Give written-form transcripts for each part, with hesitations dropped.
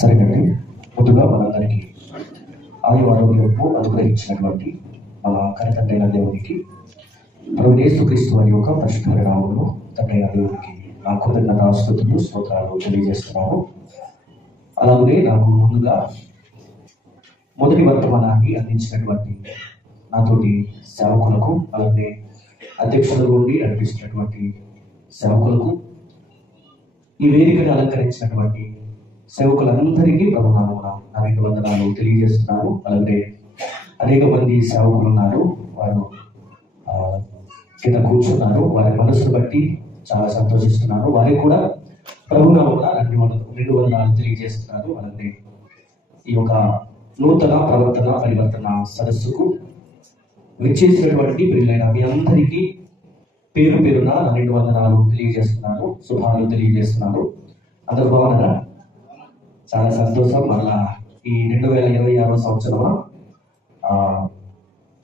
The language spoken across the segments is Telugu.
సరేనండి. ముందుగా మనందరికీ ఆయువారోగ్యపు అనుగ్రహించినటువంటి మన కనితండ్రైన దేవునికి, ప్రభు యేసుక్రీస్తు వారి యొక్క పరిశుద్ధ నామములో తండ్రైన దేవునికి నా కృతజ్ఞతాస్తుతులు స్తోత్రాలు తెలియజేస్తున్నాను. అలాగే నాకు ముందుగా మొదటి వర్తమానాన్ని అందించినటువంటి నాతోటి సేవకులకు, అలాగే అధ్యక్షుల నుండి నడిపిస్తున్నటువంటి సేవకులకు, ఈ వేదికను అలంకరించినటువంటి సేవకులందరికీ ప్రభునామమున నా 2 వందనాలు తెలియజేస్తున్నాను. అలాగే అనేక మంది సేవకులు ఉన్నారు, వారు కింద కూర్చున్నారు. వారి మనసును బట్టి చాలా సంతోషిస్తున్నాను. వారికి కూడా ప్రభునామమున 2 వందనాలు తెలియజేస్తున్నారు. అలాగే ఈ యొక్క నూతన ప్రవర్తన పరివర్తన సదస్సుకు విచ్చేసినటువంటి ప్రియులైన మీ అందరికీ పేరు పేరున 2 వందనాలు తెలియజేస్తున్నాను, శుభాలు తెలియజేస్తున్నాను. అందరూ బాగున్నారా? చాలా సంతోషం. మళ్ళా ఈ 2026వ సంవత్సరం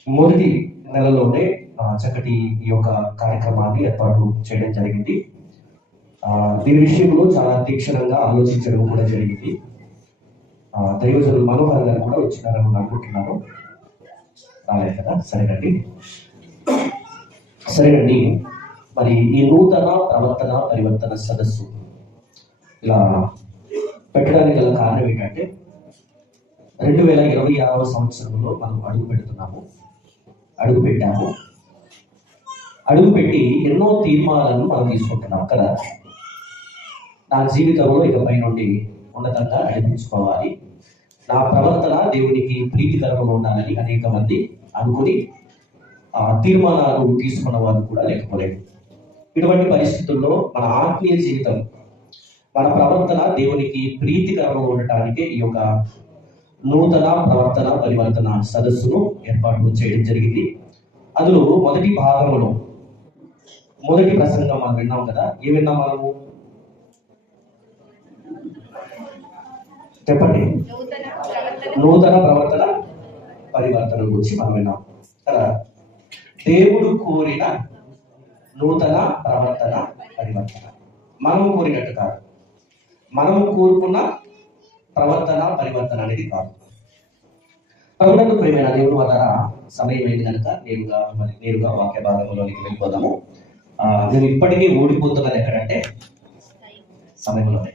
మొదటి నెలలోనే చక్కటి ఈ యొక్క కార్యక్రమాన్ని ఏర్పాటు చేయడం జరిగింది. దీని విషయంలో చాలా తీక్షణంగా ఆలోచించడం కూడా జరిగింది. దైవజనులు మనోహర్ గారు కూడా వచ్చినారని అనుకుంటున్నాను. రాలేదు కదా? సరేనండి. మరి ఈ నూతన ప్రవర్తన పరివర్తన సదస్సు ఇలా పెట్టడానికి గల కారణం ఏంటంటే, 2026వ సంవత్సరంలో మనం అడుగుపెట్టి ఎన్నో తీర్మానాలను మనం తీసుకుంటున్నాం కదా. నా జీవితంలో ఇకపై నుండి ఉన్నతంగా నడిపించుకోవాలి, నా ప్రవర్తన దేవునికి ప్రీతికరంగా ఉండాలని అనేక మంది అనుకుని తీర్మానాలు తీసుకున్న వారు కూడా లేకపోలేదు. ఇటువంటి పరిస్థితుల్లో మన ఆత్మీయ జీవితం, మన ప్రవర్తన దేవునికి ప్రీతికరంగా ఉండటానికి ఈ యొక్క నూతన ప్రవర్తన పరివర్తన సదస్సును ఏర్పాటు చేయడం జరిగింది. అందులో మొదటి భాగంలో మొదటి ప్రసంగం మనం విన్నాం కదా. ఏం విన్నాం మనము? చెప్పండి. నూతన ప్రవర్తన పరివర్తన గురించి మనం విన్నాం కదా. దేవుడు కోరిన నూతన ప్రవర్తన పరివర్తన, మనము కోరినట్టు కాదు, మనము కోరుకున్న ప్రవర్తన పరివర్తన అనేది కాదు. ప్రభునందు ప్రియమైన దేవుడు వల్ల సమయం అయింది కనుక నేరుగా వాక్య భాగంలోనికి వెళ్ళిపోదాము. నేను ఇప్పటికీ ఓడిపోతున్నది ఎక్కడంటే సమయంలోనే.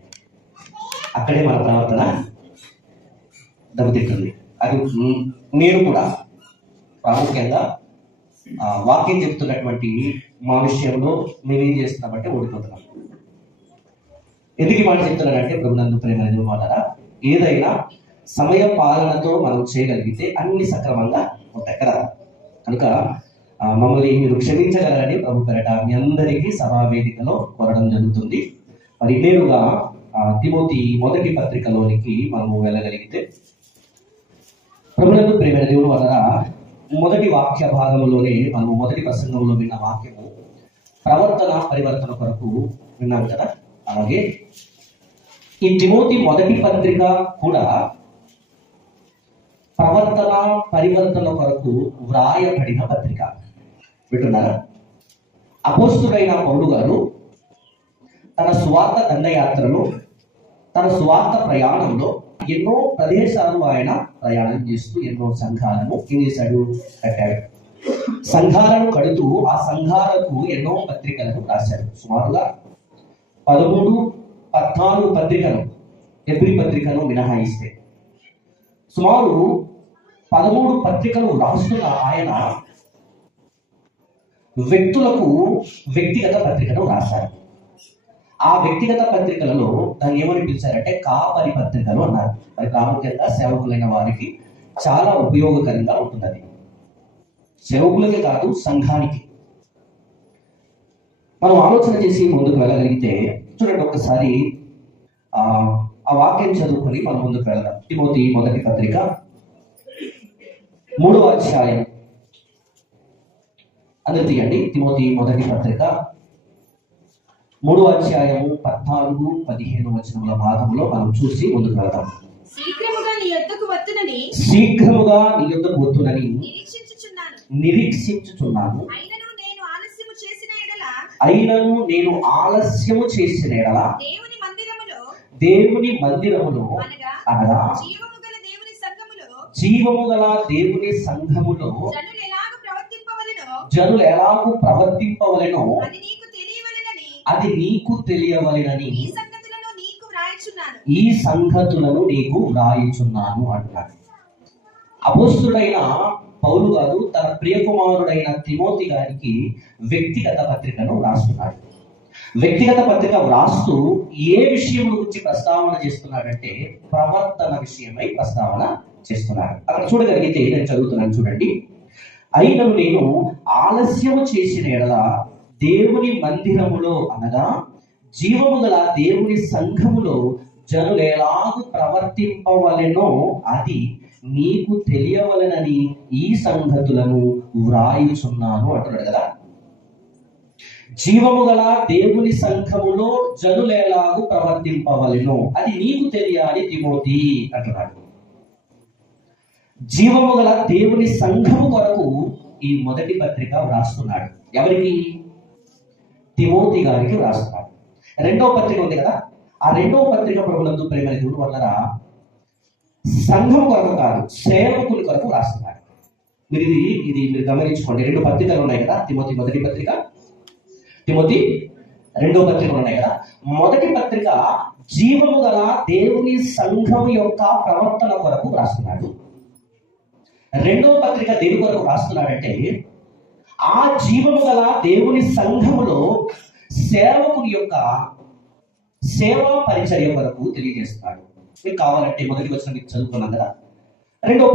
అక్కడే మన ప్రవర్తన దెబ్బతింటుంది. అది నేను కూడా ప్రాముఖ్యంగా వాక్యం చెప్తున్నటువంటి మా విషయంలో మేమేం చేస్తున్నామంటే ఓడిపోతున్నాం. ఎందుకు ఈ మాట చెప్తున్నానంటే, ప్రభునందు ప్రేమ వాళ్ళ ఏదైనా సమయ పాలనతో మనం చేయగలిగితే అన్ని సక్రమంగా ఉంటాయి కదా. కనుక మమ్మల్ని మీరు క్షమించగలరని ప్రభు పేరట మీ అందరికీ సభావేదికలో కోరడం జరుగుతుంది. మరి నేరుగా తిమోతి మొదటి పత్రికలోనికి మనము వెళ్ళగలిగితే, ప్రభునందు ప్రేమ దేవుడు వల్ల మొదటి వాక్య భాగంలోనే మనము మొదటి ప్రసంగంలో విన్న వాక్యము ప్రవర్తన పరివర్తన కొరకు విన్నాం కదా. అలాగే ఈ తిమోతి మొదటి పత్రిక కూడా ప్రవర్తన పరివర్తన కొరకు వ్రాయబడిన పత్రిక. వింటున్నారా? అపోస్తుడైన పౌలు గారు తన స్వార్థ దండయాత్రలో, తన స్వార్థ ప్రయాణంలో ఎన్నో ప్రదేశాలు ఆయన ప్రయాణం చేస్తూ ఎన్నో సంఘాలను ఏం చేశాడు? కట్టాడు. సంఘాలను కడుతూ ఆ సంఘాలకు ఎన్నో పత్రికలను రాశాడు. సుమారుగా 13-14 పత్రికలు, ఎబ్రీ పత్రికను మినహాయిస్తే సుమారు 13 పత్రికలు రాస్తున్న ఆయన వ్యక్తులకు వ్యక్తిగత పత్రికను రాశారు. ఆ వ్యక్తిగత పత్రికలలో దాన్ని ఏమని పిలిచారంటే కాపరి పత్రికలు అన్నారు. మరి ప్రాముఖ్యంగా సేవకులైన వారికి చాలా ఉపయోగకరంగా ఉంటుంది. సేవకులకే కాదు, సంఘానికి. మనం ఆలోచన చేసి ముందుకు వెళ్ళగలిగితే చూడండి, ఒకసారి ఆ వాక్యం చదువుకొని మనం ముందుకు వెళ్దాం. తిమోతి మొదటి పత్రిక 3వ అధ్యాయం. అందరు తీయండి. తిమోతి మొదటి పత్రిక 3వ అధ్యాయము 14-15 వచనముల భాగంలో మనం చూసి ముందుకు వెళ్దాం. శీఘ్రముగా నీ యొద్దకు వత్తునని నిరీక్షించుచున్నాను. అయినను నేను ఆలస్యము చేసిన ఎడల దేవుని మందిరములో అనగా జీవము గల దేవుని సంఘములో జనులు ఎలాగూ ప్రవర్తింపవలెనో అది నీకు తెలియవలెనని ఈ సంగతులను నీకు వ్రాయుచున్నాను అంటున్నాడు. అపోస్తుడైన పౌలు గారు తన ప్రియకుమారుడైన తిమోతి గారికి వ్యక్తిగత పత్రికను రాస్తున్నాడు. వ్యక్తిగత పత్రిక వ్రాస్తూ ఏ విషయం గురించి ప్రస్తావన చేస్తున్నాడంటే ప్రవర్తన విషయమై ప్రస్తావన చేస్తున్నాడు. అక్కడ చూడగలిగితే నేను చదువుతున్నాను, చూడండి. అయినను నేను ఆలస్యము చేసిన ఎడల దేవుని మందిరములో అనగా జీవము గల దేవుని సంఘములో జనులు ఎలాగూ ప్రవర్తింపవలెనో అది నీకు తెలియవలెనని ఈ సంగతులను వ్రాయుచున్నాను అంటున్నాడు కదా. జీవము గల దేవుని సంఘములో జనులు ఎలాగూ ప్రవర్తింపవలెనో అది నీకు తెలియాలి తిమోతి అంటున్నాడు. జీవము గల దేవుని సంఘము కొరకు ఈ మొదటి పత్రిక వ్రాస్తున్నాడు. ఎవరికి? తిమోతి గారికి వ్రాస్తున్నాడు. రెండో పత్రిక ఉంది కదా, ఆ రెండో పత్రిక ప్రభునందు ప్రేమ దేవుడు వల్ల సంఘం కొరకు కాదు, సేవకుని కొరకు వ్రాస్తున్నాడు. మీరు ఇది మీరు గమనించుకోండి. రెండు పత్రికలు ఉన్నాయి కదా, తిమోతి మొదటి పత్రిక, తిమోతి రెండో పత్రికలు ఉన్నాయి కదా. మొదటి పత్రిక జీవము గల దేవుని సంఘం యొక్క ప్రవర్తన కొరకు వ్రాస్తున్నాడు. రెండో పత్రిక దేని కొరకు రాస్తున్నాడంటే ఆ జీవము గల దేవుని సంఘములో సేవకుని యొక్క సేవా పరిచర్య కొరకు తెలియజేస్తున్నాడు. మీకు కావాలంటే మొదటి వచనం మీకు చదువుకున్నాం కదా, రెండో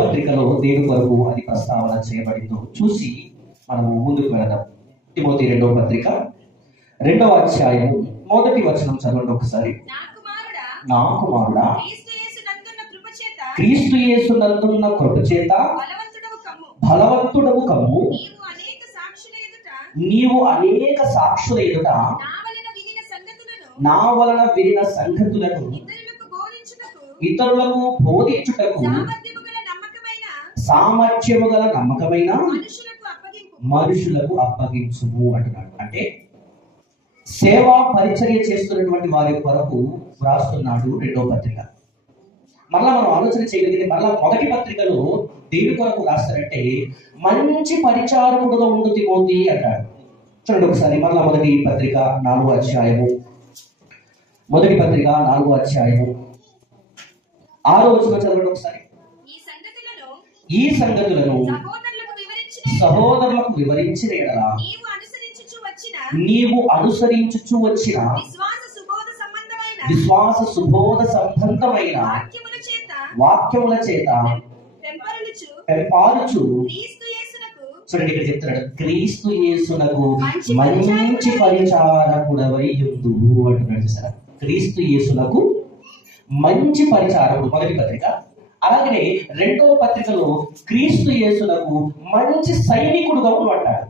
పత్రికలో దేని కొరకు అది ప్రస్తావన చేయబడిందో చూసి మనము ముందుకు వెళదాం. తిమోతి రెండో పత్రిక 2వ అధ్యాయము 1వ వచనం చదవండి ఒకసారి. నా కుమారుడా, క్రీస్తు యేసునందున్న కృప చేత బలవంతుడవు కమ్ము. నీవు అనేక సాక్షుల ఎదుట నా వలన వినిన సంగతులను ఇతరులకు బోధించుటకు సామర్థ్యము గల నమ్మకమైన మనుషులకు అప్పగించుము అంటున్నాడు. అంటే సేవా పరిచర్య చేస్తున్నటువంటి వారి కొరకు వ్రాస్తున్నాడు రెండో పత్రిక. మళ్ళా మనం ఆలోచన చేయగలిగితే మళ్ళా మొదటి పత్రికలో దేని కొరకు రాస్తారంటే మంచి పరిచారకుడుగా ఉండు తిమోతి అంటాడు. చూడండి ఒకసారి మళ్ళా మొదటి పత్రిక 4వ అధ్యాయము, మొదటి పత్రిక 4వ అధ్యాయము 6వ వచనం చదవండి ఒకసారి. ఈ సంగతులను సహోదరులకు వివరించిన ఎడల నీవు అనుసరించుచు వచ్చిన విశ్వాస సుబోధ సంబంధమైన వాక్యముల చేత పెంపారుచు. చూడండి ఇక్కడ చెప్తున్నాడు, క్రీస్తు యేసునకు మంచి పరిచారకుడవై యుందువు అంటున్నాడు. చూసారా, క్రీస్తు యేసునకు మంచి పరిచారకుడు మొదటి పత్రిక. అలాగనే రెండవ పత్రికలో క్రీస్తు యేసునకు మంచి సైనికుడుగా అంటాడు.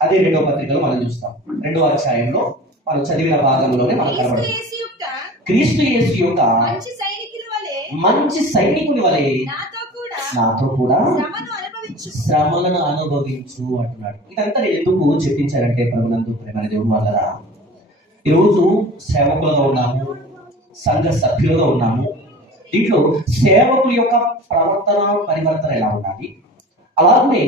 అదే రెండవ పత్రికలో మనం చూస్తాం. 2వ అధ్యాయంలో మనం చదివిన భాగంలోనే మనం కనబడుతుంది. క్రీస్తు యేసు యొక్క మంచి సైనికుని వలె నాతో కూడా శ్రమలను అనుభవించు అంటున్నాడు. ఇదంతా నేను ఎందుకు చెప్పించారంటే ప్రభునందు ప్రేమ దేవుడు వల్ల ఈరోజు సేవకులుగా ఉన్నాము, సంఘ సభ్యులుగా ఉన్నాము. దీంట్లో సేవకుల యొక్క ప్రవర్తన పరివర్తన ఎలా ఉండాలి, అలాగే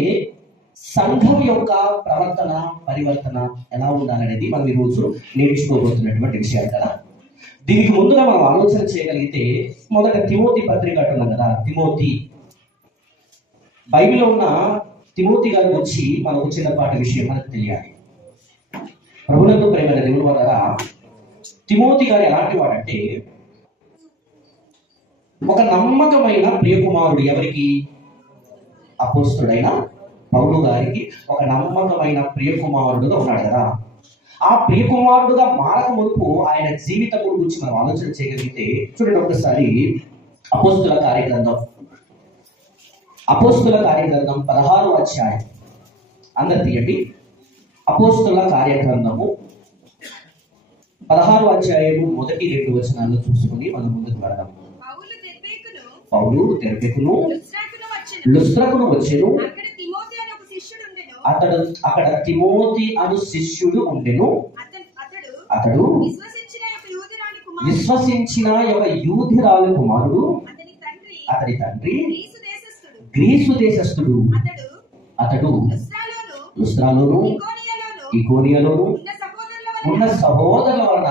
సంఘం యొక్క ప్రవర్తన పరివర్తన ఎలా ఉండాలనేది మనం ఈరోజు నేర్చుకోబోతున్నటువంటి విషయాలు కదా. దీనికి ముందుగా మనం ఆలోచన చేయగలిగితే మొదట తిమోతి పత్రిక అంటున్నాం కదా. తిమోతి బైబిల్లో ఉన్న తిమోతి గారి వచ్చి మనకు చిన్నపాటి విషయం మనకు తెలియాలి. ప్రభునందు ప్రేమైన దేవుని వల్ల తిమోతి గారు ఎలాంటి వాడంటే ఒక నమ్మకమైన ప్రియకుమారుడు. ఎవరికి? అపోస్తుడైన పౌలు గారికి ఒక నమ్మకమైన ప్రియకుమారుడుగా ఉన్నాడు కదా. ఆ ప్రియకుమారుడుగా మారక మునుపు ఆయన జీవితం గురించి మనం ఆలోచన చేయగలిగితే చూడండి ఒకసారి అపోస్తుల కార్యగ్రంథం 16వ అధ్యాయం. అందరు తీయండి. అపోస్తుల కార్యగ్రంథము 16వ అధ్యాయము 1-2 వచనాలను చూసుకుని మనం ముందుకు వెళదాం. పౌలు తెరపెకును లుస్త్రకును వచ్చెను. అక్కడ తిమోతి అను శిష్యుడు ఉండెను. అతడు విశ్వసించిన యొక్క యూదురాలు కుమారుడు అతని తండ్రి గ్రీసు దేశస్థుడు. అతడు లుస్త్రాలోను ఇకోనియలోను ఉన్న సహోదరుల వలన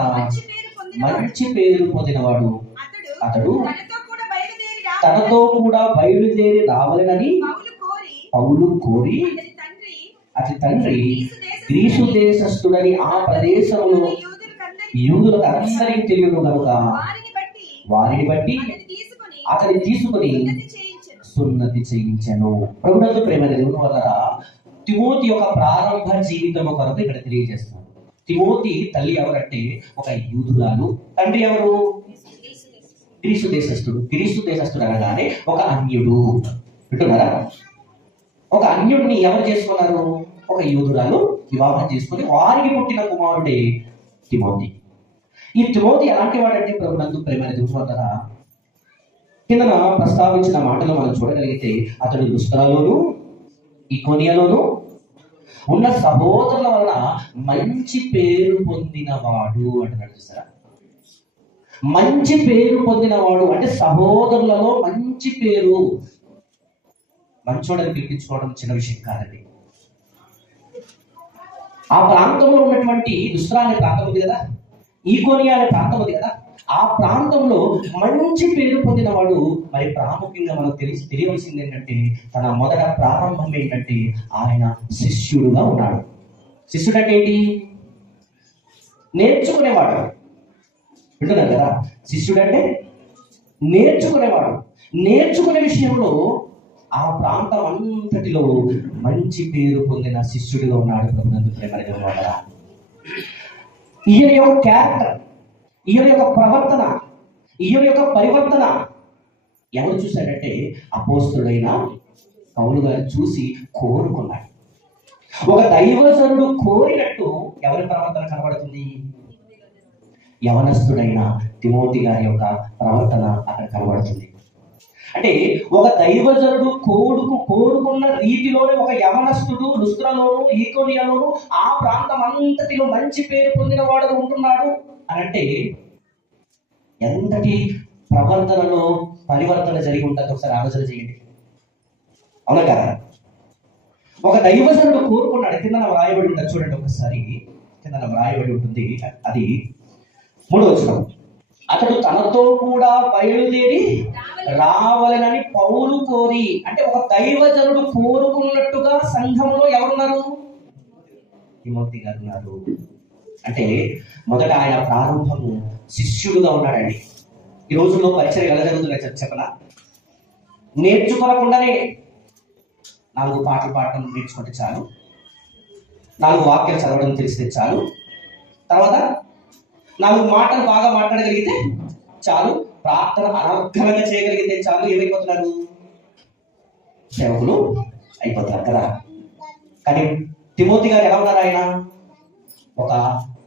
మంచి పేరు పొందినవాడు. అతడు తనతో కూడా బయలుదేరి రావాలని పౌలు కోరి అతని తండ్రి గ్రీసు దేశస్థుడని ఆ ప్రదేశంలో యూదులకు అందరికీ తెలియదు కనుక వారిని బట్టి అతని తీసుకుని సున్నతి చేయించెను. ప్రభునందు ప్రేమ దేవుని వల్ల తిమోతి యొక్క ప్రారంభ జీవితం కొరకు ఇక్కడ తెలియజేస్తాను. తిమోతి తల్లి ఎవరంటే ఒక యూదురాలు, తండ్రి ఎవరు? గ్రీసు దేశస్థుడు. గ్రీసు దేశస్థుడు అనగానే ఒక అన్యుడు. వింటున్నారా? ఒక అన్యుడిని ఎవరు చేసుకున్నారు? ఒక యూదురాలు వివాహం చేసుకుని వారికి పుట్టిన కుమారుడే తిమోతి. ఈ తిమోతి ఎలాంటి వాడంటే ప్రభునందు ప్రేమ దేవుని కింద ప్రస్తావించిన మాటలు మనం చూడగలిగితే అతడు లుస్త్రాలోను ఇకోనియలోను ఉన్న సహోదరుల వలన మంచి పేరు పొందినవాడు అంటున్నాడు. చూసారా? మంచి పేరు పొందినవాడు అంటే సహోదరులలో మంచి పేరు. మంచోడని పిలిపించుకోవడం చిన్న విషయం కాదండి. ఆ ప్రాంతంలో ఉన్నటువంటి లుస్త్రా అనే ప్రాంతం ఉంది కదా, ఈకోనియా అనే ప్రాంతం ఉంది కదా, ఆ ప్రాంతంలో మంచి పేరు పొందినవాడు. మరి ప్రాముఖ్యంగా మనకు తెలియవలసింది ఏంటంటే తన మొదట ప్రారంభం ఏంటంటే ఆయన శిష్యుడుగా ఉన్నాడు. శిష్యుడు అంటే ఏంటి? నేర్చుకునేవాడు. వింటున్నారు కదా? శిష్యుడు అంటే నేర్చుకునేవాడు. నేర్చుకునే విషయంలో ఆ ప్రాంతం అంతటిలో మంచి పేరు పొందిన శిష్యుడిగా ఉన్నాడు. ప్రభునందు ప్రేమ. ఈయన యొక్క క్యారెక్టర్, ఈయన యొక్క ప్రవర్తన, ఈయన యొక్క పరివర్తన ఎవరు చూశాడంటే అపోస్తలుడైన పౌలు గారు చూసి కోరుకున్నాడు. ఒక దైవజనుడు కోరినట్టు ఎవరి ప్రవర్తన కనబడుతుంది? యవనస్తుడైన తిమోతి గారి యొక్క ప్రవర్తన అక్కడ కనబడుతుంది. అంటే ఒక దైవజనుడు కోరుకున్న రీతిలోనే ఒక యవనస్తుడు లుస్త్రాలోను ఈకోనియాలోను ఆ ప్రాంతం అంతటిలో మంచి పేరు పొందిన వాడు ఉంటున్నాడు అని అంటే ఎంతటి ప్రవర్తనలో పరివర్తన జరిగి ఉంటుంది ఒకసారి ఆలోచన చేయండి. అవునా కదా? ఒక దైవజనుడు కోరుకున్నాడు. కింద వ్రాయబడి ఉంటుంది చూడండి ఒకసారి. కింద వ్రాయబడి ఉంటుంది, అది 3వ వచనం. అతడు తనతో కూడా బయలుదేరి రావాలని పౌలు కోరి. అంటే ఒక దైవజనుడు కోరుకున్నట్టుగా సంఘంలో ఎవరున్నారు? తిమోతి గారు ఉన్నారు. అంటే మొదట ఆయన ప్రారంభము శిష్యుడుగా ఉన్నాడండి. ఈ రోజుల్లో పరిచయం ఎలా జరుగుతున్నాయి చెప్పనా? నేర్చుకోనకుండానే 4 పాటలు పాడటం నేర్చుకుంటే చాలు, 4 వాక్యాలు చదవడం తెలిస్తే చాలు, తర్వాత 4 మాటలు బాగా మాట్లాడగలిగితే చాలు, ప్రార్థన అనర్ఘనంగా చేయగలిగితే చాలు, ఏమైపోతున్నారు? సేవకులు అయిపోతున్నారు కదా. కానీ తిమోతి గారు ఎలా ఉన్నారు? ఆయన ఒక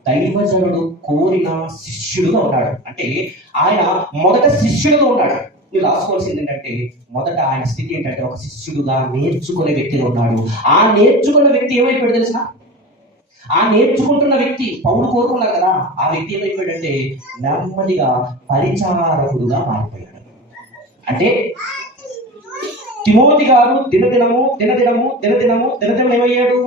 దైవజనుడు కోరిన శిష్యుడుగా ఉన్నాడు. అంటే ఆయన మొదట శిష్యుడుగా ఉన్నాడు. మీరు రాసుకోవాల్సింది ఏంటంటే మొదట ఆయన స్థితి ఏంటంటే ఒక శిష్యుడుగా నేర్చుకునే వ్యక్తిగా ఉన్నాడు. ఆ నేర్చుకున్న వ్యక్తి ఏమైపోయాడు తెలుసా? ఆ నేర్చుకుంటున్న వ్యక్తి పౌలు కోరుకున్నారు కదా, ఆ వ్యక్తి ఏమైపోయాడంటే నెమ్మదిగా పరిచారకుడుగా మారిపోయాడు. అంటే తిమోతి గారు దినదినము ఏమయ్యాడు?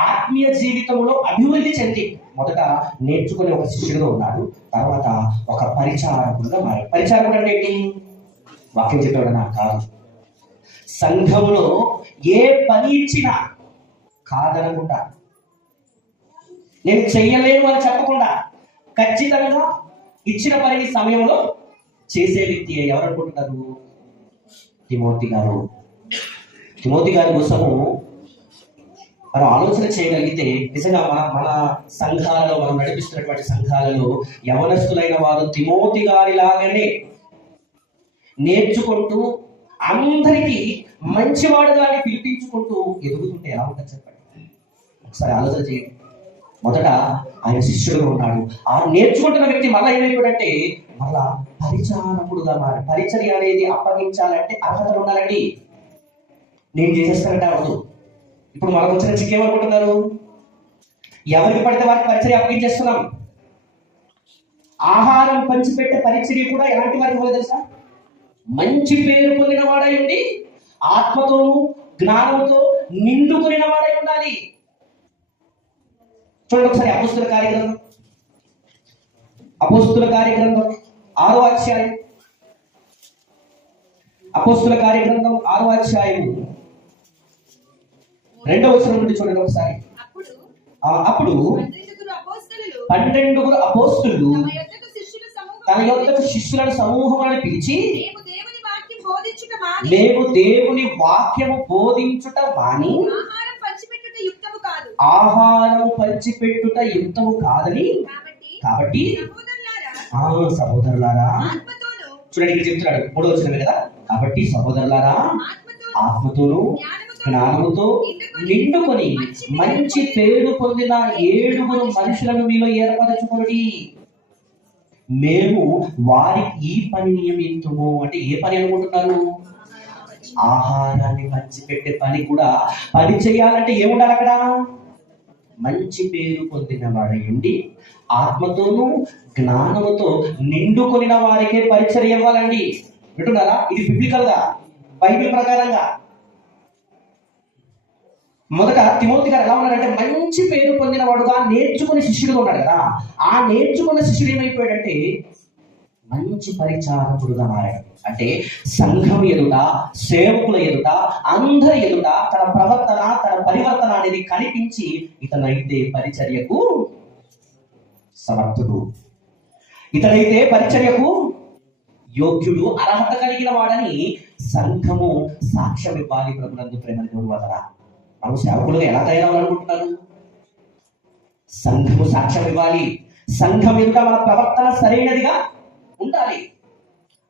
ఆత్మీయ జీవితంలో అభివృద్ధి చెంది మొదట నేర్చుకునే ఒక శిష్యుడుగా ఉన్నాడు. తర్వాత ఒక పరిచారకుడుగా మారాడు. పరిచారకుడు అంటే ఏంటి? వాక్యం చెప్పాడు నాకు కాదు. సంఘంలో ఏ పని ఇచ్చినా కాదనకుండా, నేను చెయ్యలేను అని చెప్పకుండా ఖచ్చితంగా ఇచ్చిన పని సమయంలో చేసే వ్యక్తి ఎవరు అనుకుంటున్నారు? తిమోతి గారు. తిమోతి గారి కోసము మనం ఆలోచన చేయగలిగితే నిజంగా మన సంఘాలలో, మనం నడిపిస్తున్నటువంటి సంఘాలలో యవనస్తులైన వారు తిమోతి గారి లాగానే నేర్చుకుంటూ అందరికీ మంచివాడుగానే పిలిపించుకుంటూ ఎదుగుతుంటే ఎలా ఉంటుంది చెప్పండి? ఒకసారి ఆలోచన చేయండి. మొదట ఆయన శిష్యుడుగా ఉన్నాడు. ఆ నేర్చుకుంటున్న వ్యక్తి మళ్ళీ ఏమైపోయాడంటే మళ్ళా పరిచారకుడుగా మారి. పరిచర్య అనేది అప్పగించాలంటే అర్హతలు ఉండాలండి. నేను చేసేస్తానంటే అవ్వదు. ఇప్పుడు మనకు వచ్చిన చిక్కేమనుకుంటున్నారు? ఎవరికి పడితే వారికి పరిచర్య అప్పగించేస్తున్నాం. ఆహారం పంచిపెట్టే పరిచర్య కూడా ఎలాంటి వారికి ఇవ్వాలి తెలుసా? మంచి పేరు పొందిన వాడై ఉండి ఆత్మతోనూ జ్ఞానంతో నిండుకున్న వాడై ఉండాలి. చూడండి ఒకసారి అపోస్తుల కార్యగ్రంథం 6వ అధ్యాయం. అపోస్తుల కార్యగ్రంథం 6వ అధ్యాయం 2వ వచనం నుండి చూడండి ఒకసారి. అప్పుడు 12 అపోస్తలులు తన యొద్దకు శిష్యులను సమూహములను పిలిచి, మేము దేవుని వాక్యము బోధించుట మాని ఆహారం పంచిపెట్టుట యుక్తము కాదని, కాబట్టి సహోదరులారా, చూడండి ఇక్కడ చెప్తున్నాడు 3వ వచనమే కదా. కాబట్టి సహోదరులారా, ఆత్మతోనూ జ్ఞానముతో నిండుకొని మంచి పేరు పొందిన 7 మనుషులను మీలో ఏర్పరచుకోండి. మేము వారికి ఈ పని నియమించుము. అంటే ఏ పని అనుకుంటున్నారు? ఆహారాన్ని పంచిపెట్టే పని కూడా. పని చేయాలంటే ఏముండాలి అక్కడ? మంచి పేరు పొందిన వాడై ఉండి ఆత్మతోనూ జ్ఞానముతో నిండుకొనిన వారికే పరిచర్య ఇవ్వాలండి. వింటున్నారా? ఇది బిబ్లికల్ గా, బైబిల్ ప్రకారంగా. మొదట తిమోతి గారు ఎలా ఉన్నాడంటే మంచి పేరు పొందిన వాడుగా, నేర్చుకునే శిష్యుడుగా ఉన్నాడు కదా. ఆ నేర్చుకున్న శిష్యుడు ఏమైపోయాడంటే మంచి పరిచారకుడుగా మారాడు. అంటే సంఘం ఎదుట, సేవకుల ఎదుట, అందరి ఎదుట తన ప్రవర్తన, తన పరివర్తన అనేది కనిపించి ఇతనైతే పరిచర్యకు సమర్థుడు, ఇతనైతే పరిచర్యకు యోగ్యుడు, అర్హత కలిగిన వాడని సంఘము సాక్ష్యం ఇవ్వాలి. ప్రభునందు ప్రేమ దేవుని వదన మనం సేవకులుగా ఎలా తయారవ్వాలనుకుంటున్నారు? సంఘము సాక్ష్యం ఇవ్వాలి. సంఘం ఎదుట మన ప్రవర్తన సరైనదిగా ఉండాలి.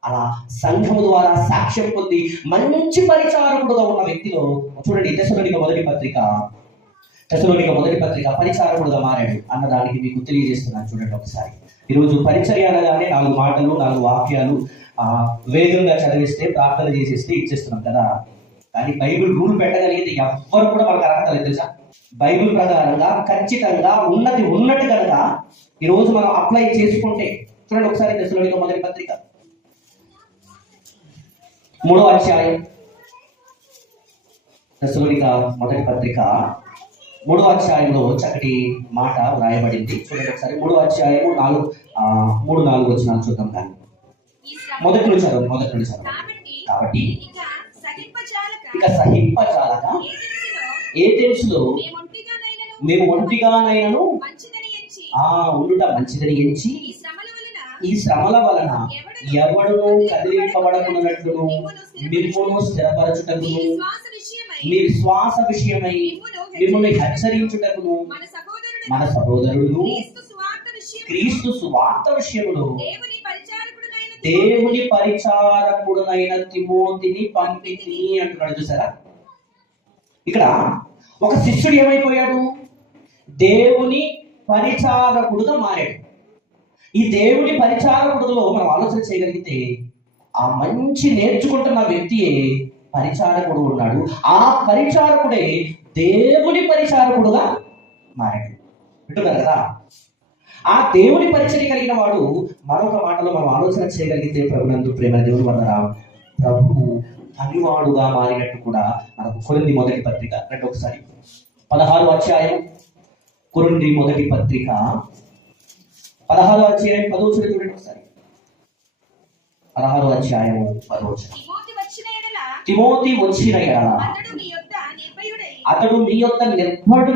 అలా సంఘము ద్వారా సాక్ష్యం పొంది మంచి పరిచారకుడుగా ఉన్న వ్యక్తిలో చూడండి, తెస్సలోనిక మొదటి పత్రిక పరిచారకుడుగా మారాడు అన్నదానికి మీకు తెలియజేస్తున్నాను. చూడండి ఒకసారి. ఈరోజు పరిచర్య అనగానే 4 మాటలు, 4 వాక్యాలు వేగంగా చదివిస్తే, ప్రార్థన చేసేస్తే ఇచ్చేస్తున్నాం కదా. కానీ బైబిల్ రూల్ పెట్టగలిగితే ఎవ్వరు కూడా మనకు అర్హత లేదు తెలుసా? బైబిల్ ప్రకారంగా ఖచ్చితంగా ఉన్నట్టు కనుక ఈరోజు మనం అప్లై చేసుకుంటే, చూడండి ఒకసారి తెస్సలోనిక మొదటి పత్రిక 3వ అధ్యాయం. తెస్సలోనిక మొదటి పత్రిక 3వ అధ్యాయంలో చక్కటి మాట రాయబడింది. చూడండి ఒకసారి 3వ అధ్యాయము 3-4 వచనాలు చూద్దాం. కానీ మొదటి నుండి చదవండి. కాబట్టి ఇక సహింపచాలక ఏథెన్సులో మేము ఒంటిగానైనను ఉండుట మంచిదని ఎంచి ఈ శ్రమల వలన ఎవడును కదిలింపబడకున్నట్లును మిమ్మును స్థిరపరచుటకును మీ విశ్వాస విషయమై మిమ్మల్ని హెచ్చరించుటకును మన సహోదరుడు క్రీస్తు సువార్త విషయములో దేవుని పరిచారకుడునైన తిమోతిని పంపితిని అంటున్నాడు. చూసారా? ఇక్కడ ఒక శిష్యుడు ఏమైపోయాడు? దేవుని పరిచారకుడుగా మారాడు. ఈ దేవుని పరిచారకుడులో మనం ఆలోచన చేయగలిగితే ఆ మంచి నేర్చుకుంటున్న వ్యక్తియే పరిచారకుడు ఉన్నాడు. ఆ పరిచారకుడే దేవుని పరిచారకుడుగా మారాడు. వింటున్నారు కదా? ఆ దేవుని పరిచర్య కలిగిన వాడు మరొక మాటలో మనం ఆలోచన చేయగలిగితే ప్రభునందు ప్రేమ దేవుని వల్ల ప్రభువు పనివాడుగా మారినట్టు కూడా మనకు కొరింథీ మొదటి పత్రిక ఒకసారి 16వ అధ్యాయం. కొరింథీ మొదటి పత్రిక 16వ అధ్యాయం 10వ వచనం చూడండి ఒకసారి. 16వ అధ్యాయం 10వ వచనం. తిమోతి వచ్చిన ఎడల అతడు మీ యొద్ద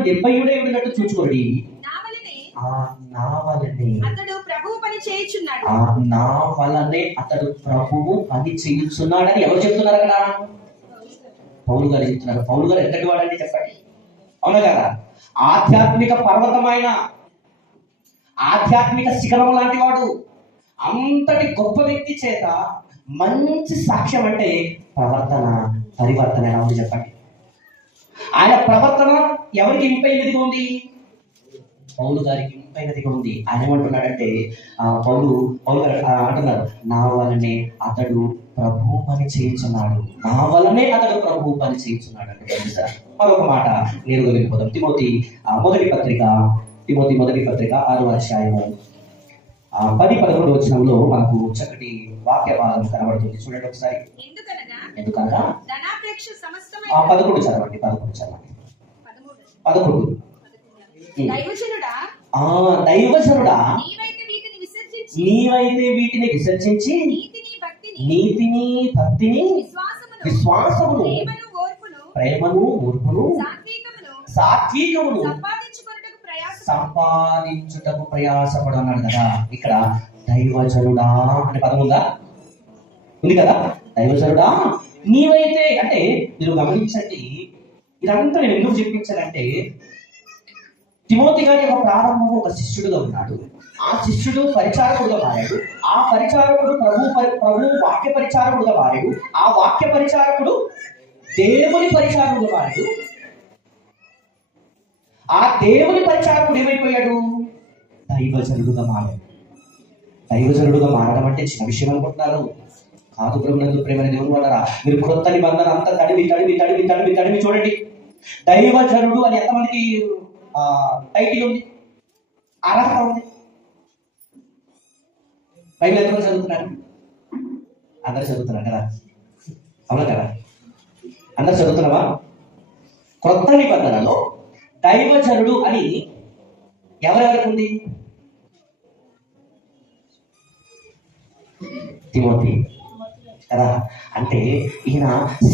నిర్భయుడై ఉన్నట్టు చూచుకోండి. నా వలనే అతడు ప్రభువు పని చేయుచున్నాడని ఎవరు చెప్తున్నారు అక్కడ? పౌలు గారు చెప్తున్నారు. పౌలు గారు ఎంతటి వాడండి చెప్పండి? అవునా కదా? ఆధ్యాత్మిక పర్వతమైన, ఆధ్యాత్మిక శిఖరం లాంటి వాడు. అంతటి గొప్ప వ్యక్తి చేత మంచి సాక్ష్యం అంటే ప్రవర్తన, పరివర్తన ఎలా ఉంది చెప్పండి? ఆయన ప్రవర్తన ఎవరికి ఇంపైనదిగా ఉంది? పౌలు గారికి ఇంపైనదిగా ఉంది. ఆయన ఏమంటున్నాడంటే పౌలు గారు అంటున్నారు, నా వలనే అతడు ప్రభు పని చేయించున్నాడు, నా వలనే అతడు ప్రభు పని చేయించున్నాడు అంటే తెలుసా? మరొక మాట నేరుగా వెళ్ళిపోతాం. తిమోతి మొదటి పత్రిక 6వ అధ్యాయము 10-11 వచనంలో మనకు చక్కటి వాక్య భాగం కనబడుతుంది. చూడండి ఒకసారి. ఎందుకనగా 11 చదవండి. 11 దైవజనుడా, నీవైతే వీటిని విసర్జించి నీతిని, భక్తిని, విశ్వాసమును, ప్రేమను, ఓర్పును, సాత్వికమును సంపాదించుటకు ప్రయాసపడు అన్నాడు కదా. ఇక్కడ దైవజనుడా అంటే పదం ఉందా? ఉంది కదా. దైవజనుడా నీవైతే అంటే మీరు గమనించండి. ఇదంతా నేను ఎందుకు చెప్పించానంటే, తిమోతి గారి యొక్క ప్రారంభంలో ఒక శిష్యుడుగా ఉన్నాడు. ఆ శిష్యుడు పరిచారకుడుగా మారాడు. ఆ పరిచారకుడు ప్రభు వాక్య పరిచారకుడుగా మారాడు. ఆ వాక్య పరిచారకుడు దేవుని పరిచారకుడుగా మారాడు. ఆ దేవుని పరిచారకుడు ఏమైపోయాడు? దైవజనుడుగా మారాడు. దైవజనుడుగా మారడం అంటే చిన్న విషయం అనుకుంటున్నారు కాదు. ప్రభునందు ప్రేమ దేవుడు అన్నారా, మీరు క్రొత్త నిబంధన అంతా తడివి చూడండి. దైవజనుడు అని ఎంతమందికి టైటిల్ ఉంది, అర్హత ఉంది? బైబిల్ ఎంతమంది చదువుతున్నారు? అందరు చదువుతున్నారు కదా, అవునా కదా? అందరు చదువుతున్నావా? క్రొత్త నిబంధనలో దైవజనుడు అని ఎవరెవరికి ఉంది? తిమోతి కదా. అంటే ఈయన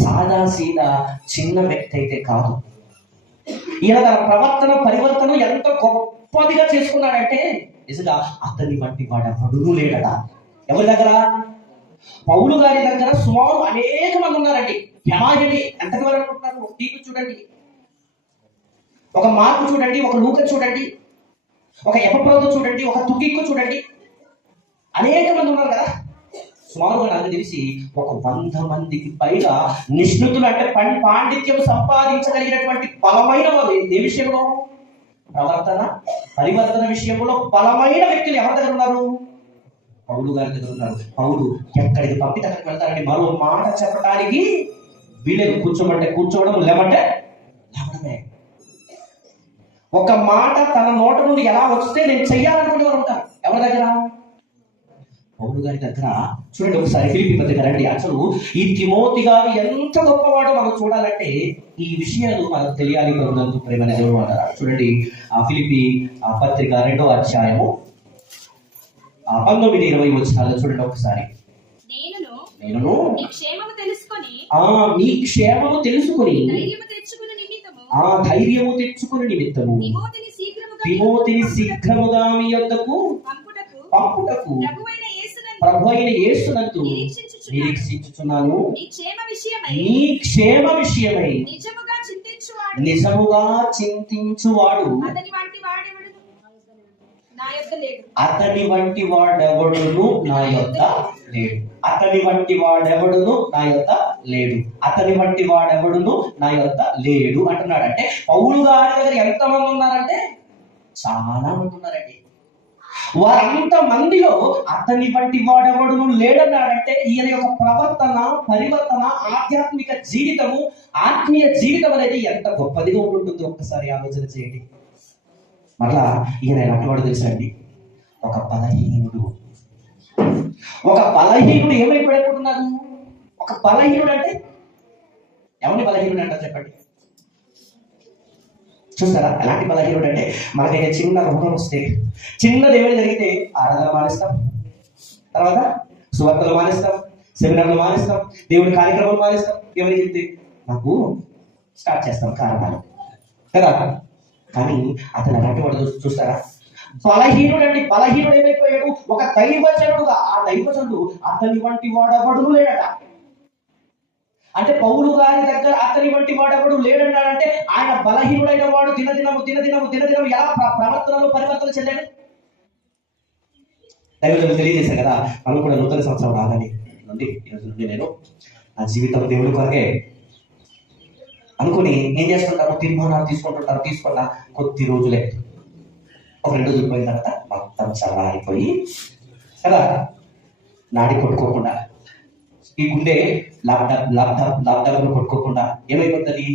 సాదా సీదా చిన్న వ్యక్తి అయితే కాదు. ఈయన తన ప్రవర్తన పరివర్తన ఎంత గొప్పదిగా చేసుకున్నాడంటే నిజంగా అతని వంటి వాడెవడూ లేడట. ఎవరి దగ్గర? పౌలు గారి దగ్గర సుమారు అనేక మంది ఉన్నారండి. యమాయని ఎంతకు వరకు అనుకుంటున్నారు? ఒక తీర్పు చూడండి, ఒక మార్కు చూడండి, ఒక లూక చూడండి, ఒక ఎపఫ్రోదు చూడండి, ఒక తుకిక్కు చూడండి. అనేక మంది ఉన్నారు కదా. సుమారుగా నాకు తెలిసి ఒక 100 మందికి పైగా నిష్ణుతులు అంటే పాండిత్యం సంపాదించగలిగినటువంటి బలమైన వారు ఏ విషయంలో? ప్రవర్తన పరివర్తన విషయంలో బలమైన వ్యక్తులు ఎవరి దగ్గర ఉన్నారు? పౌలు గారి దగ్గర ఉన్నారు. పౌలు ఎక్కడికి పంపితే అక్కడికి వెళ్తారని మరో మాట చెప్పడానికి వీళ్ళకి కూర్చోమంటే కూర్చోవడం, లేమంటే లేవడమే. ఒక మాట తన నోట నుండి ఎలా వస్తే నేను చెయ్యాలనుకునే వారు ఉంటారు. ఎవరి దగ్గర? పౌలు గారి దగ్గర. చూడండి ఒకసారి ఫిలిప్పీ పత్రిక రండి. అసలు ఈ తిమోతి గారు ఎంత గొప్పవాడో మనం చూడాలంటే ఈ విషయాలు మనకు తెలియాలి. ప్రభునందు ప్రేమ దేవుడు అంటారా. చూడండి ఆ ఫిలిప్పీ పత్రిక 2వ అధ్యాయము 19-20 వచనాలు చూడండి ఒకసారి. నేను నీ క్షేమము తెలుసుకొని ధైర్యము తెచ్చుకుని నిమిత్తము తిమోతిని శీఘ్రముగా మీ యొద్దకు పంపుటకు ప్రభువైన యేసునందు నిరీక్షించుచున్నాను. నీ క్షేమ విషయమై నిజముగా చింతించువాడు అతని వంటి వాడెవడును నా యొద్ద లేడు. అతని వంటి వాడెవడును నా యొద్ద లేడు. అతని వంటి వాడెవడును నా యొద్ద లేడు అంటున్నాడు. అంటే పౌలు గారి దగ్గర ఎంతమంది ఉన్నారంటే చాలా మంది ఉన్నారండి. వారంత మందిలో అతని వంటి వాడెవడును లేడన్నాడంటే ఈయన యొక్క ప్రవర్తన పరివర్తన ఆధ్యాత్మిక జీవితము ఆత్మీయ జీవితం అనేది ఎంత గొప్పదిగా ఉంటుందో ఒక్కసారి ఆలోచన చేయండి. మరలా ఈయన ఎలాంటివాడు తెలుసండి? ఒక బలహీనుడు ఏమైపోయాడున్నారు? ఒక బలహీనుడు అంటే ఎవరిని బలహీనుడు అంటారు చెప్పండి? చూస్తారా ఎలాంటి బలహీనుడు అంటే, మనకైతే చిన్న రోగం వస్తే, చిన్నది ఏమైనా జరిగితే ఆరాధన మానేస్తాం, తర్వాత సువార్తలు మానేస్తాం, సెమినార్లు మానేస్తాం, దేవుడి కార్యక్రమాలు మానేస్తాం. ఏమైనా చెప్తే నాకు స్టార్ట్ చేస్తాం కారణాలు కదా. కానీ అతను అలాంటి వాడు చూస్తారా? బలహీనుడు అండి. బలహీనుడు ఏమైపోయాడు? ఒక దైవజనుడుగా. ఆ దైవజనుడు అతని వంటి వాడెవడు లేడట. అంటే పౌలు గారి దగ్గర అతని వంటి వాడెవడు లేడన్నాడంటే ఆయన బలహీనుడైన వాడు దినదినము ఎలా ప్రవర్తనలో పరివర్తన చెందాడు? దైవజనుడు తెలియజేశారు కదా. మనం కూడా నూతన సంవత్సరం రాగానే ఈరోజు నుండి నేను నా జీవితం దేవుడి కొరకే అనుకుని ఏం చేస్తుంటారు? తీర్మానాలు తీసుకున్న కొద్ది రోజులే, ఒక 2 రోజులు పోయిన తర్వాత మొత్తం చల్లారిపోయి కదా, నాడి కొట్టుకోకుండా, ఈ గుండె లాప్టాప్లో కొట్టుకోకుండా ఏమైపోతుంది?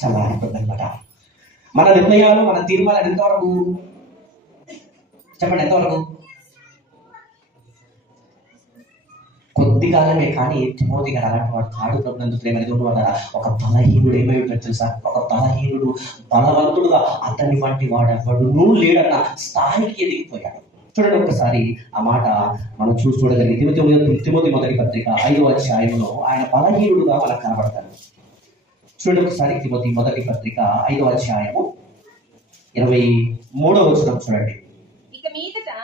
చల్లారిపోతుంది అనమాట. మన నిర్ణయాలు మన తీర్మానాలు ఎంతవరకు? చెప్పండి ఎంతవరకు? కొద్ది కాలమే. కానీ తిమోతి గారు అలాంటి వాడు కాడు. ప్రభునందు ప్రేమ వల్ల ఒక బలహీనుడు ఏమై ఉంటాడు తెలుసా? ఒక బలహీనుడు బలవంతుడుగా అతని వంటి వాడెవడునూ లేడన్న స్థాయికి ఎదిగిపోయాడు. చూడండి ఒకసారి ఆ మాట మనం చూడగలిగి తిమోతి మొదటి పత్రిక 5వ అధ్యాయంలో ఆయన బలహీనుడుగా మనకు కనబడతాడు. చూడండి ఒకసారి తిమోతి మొదటి పత్రిక 5వ అధ్యాయము 23వ వచనం చూడండి.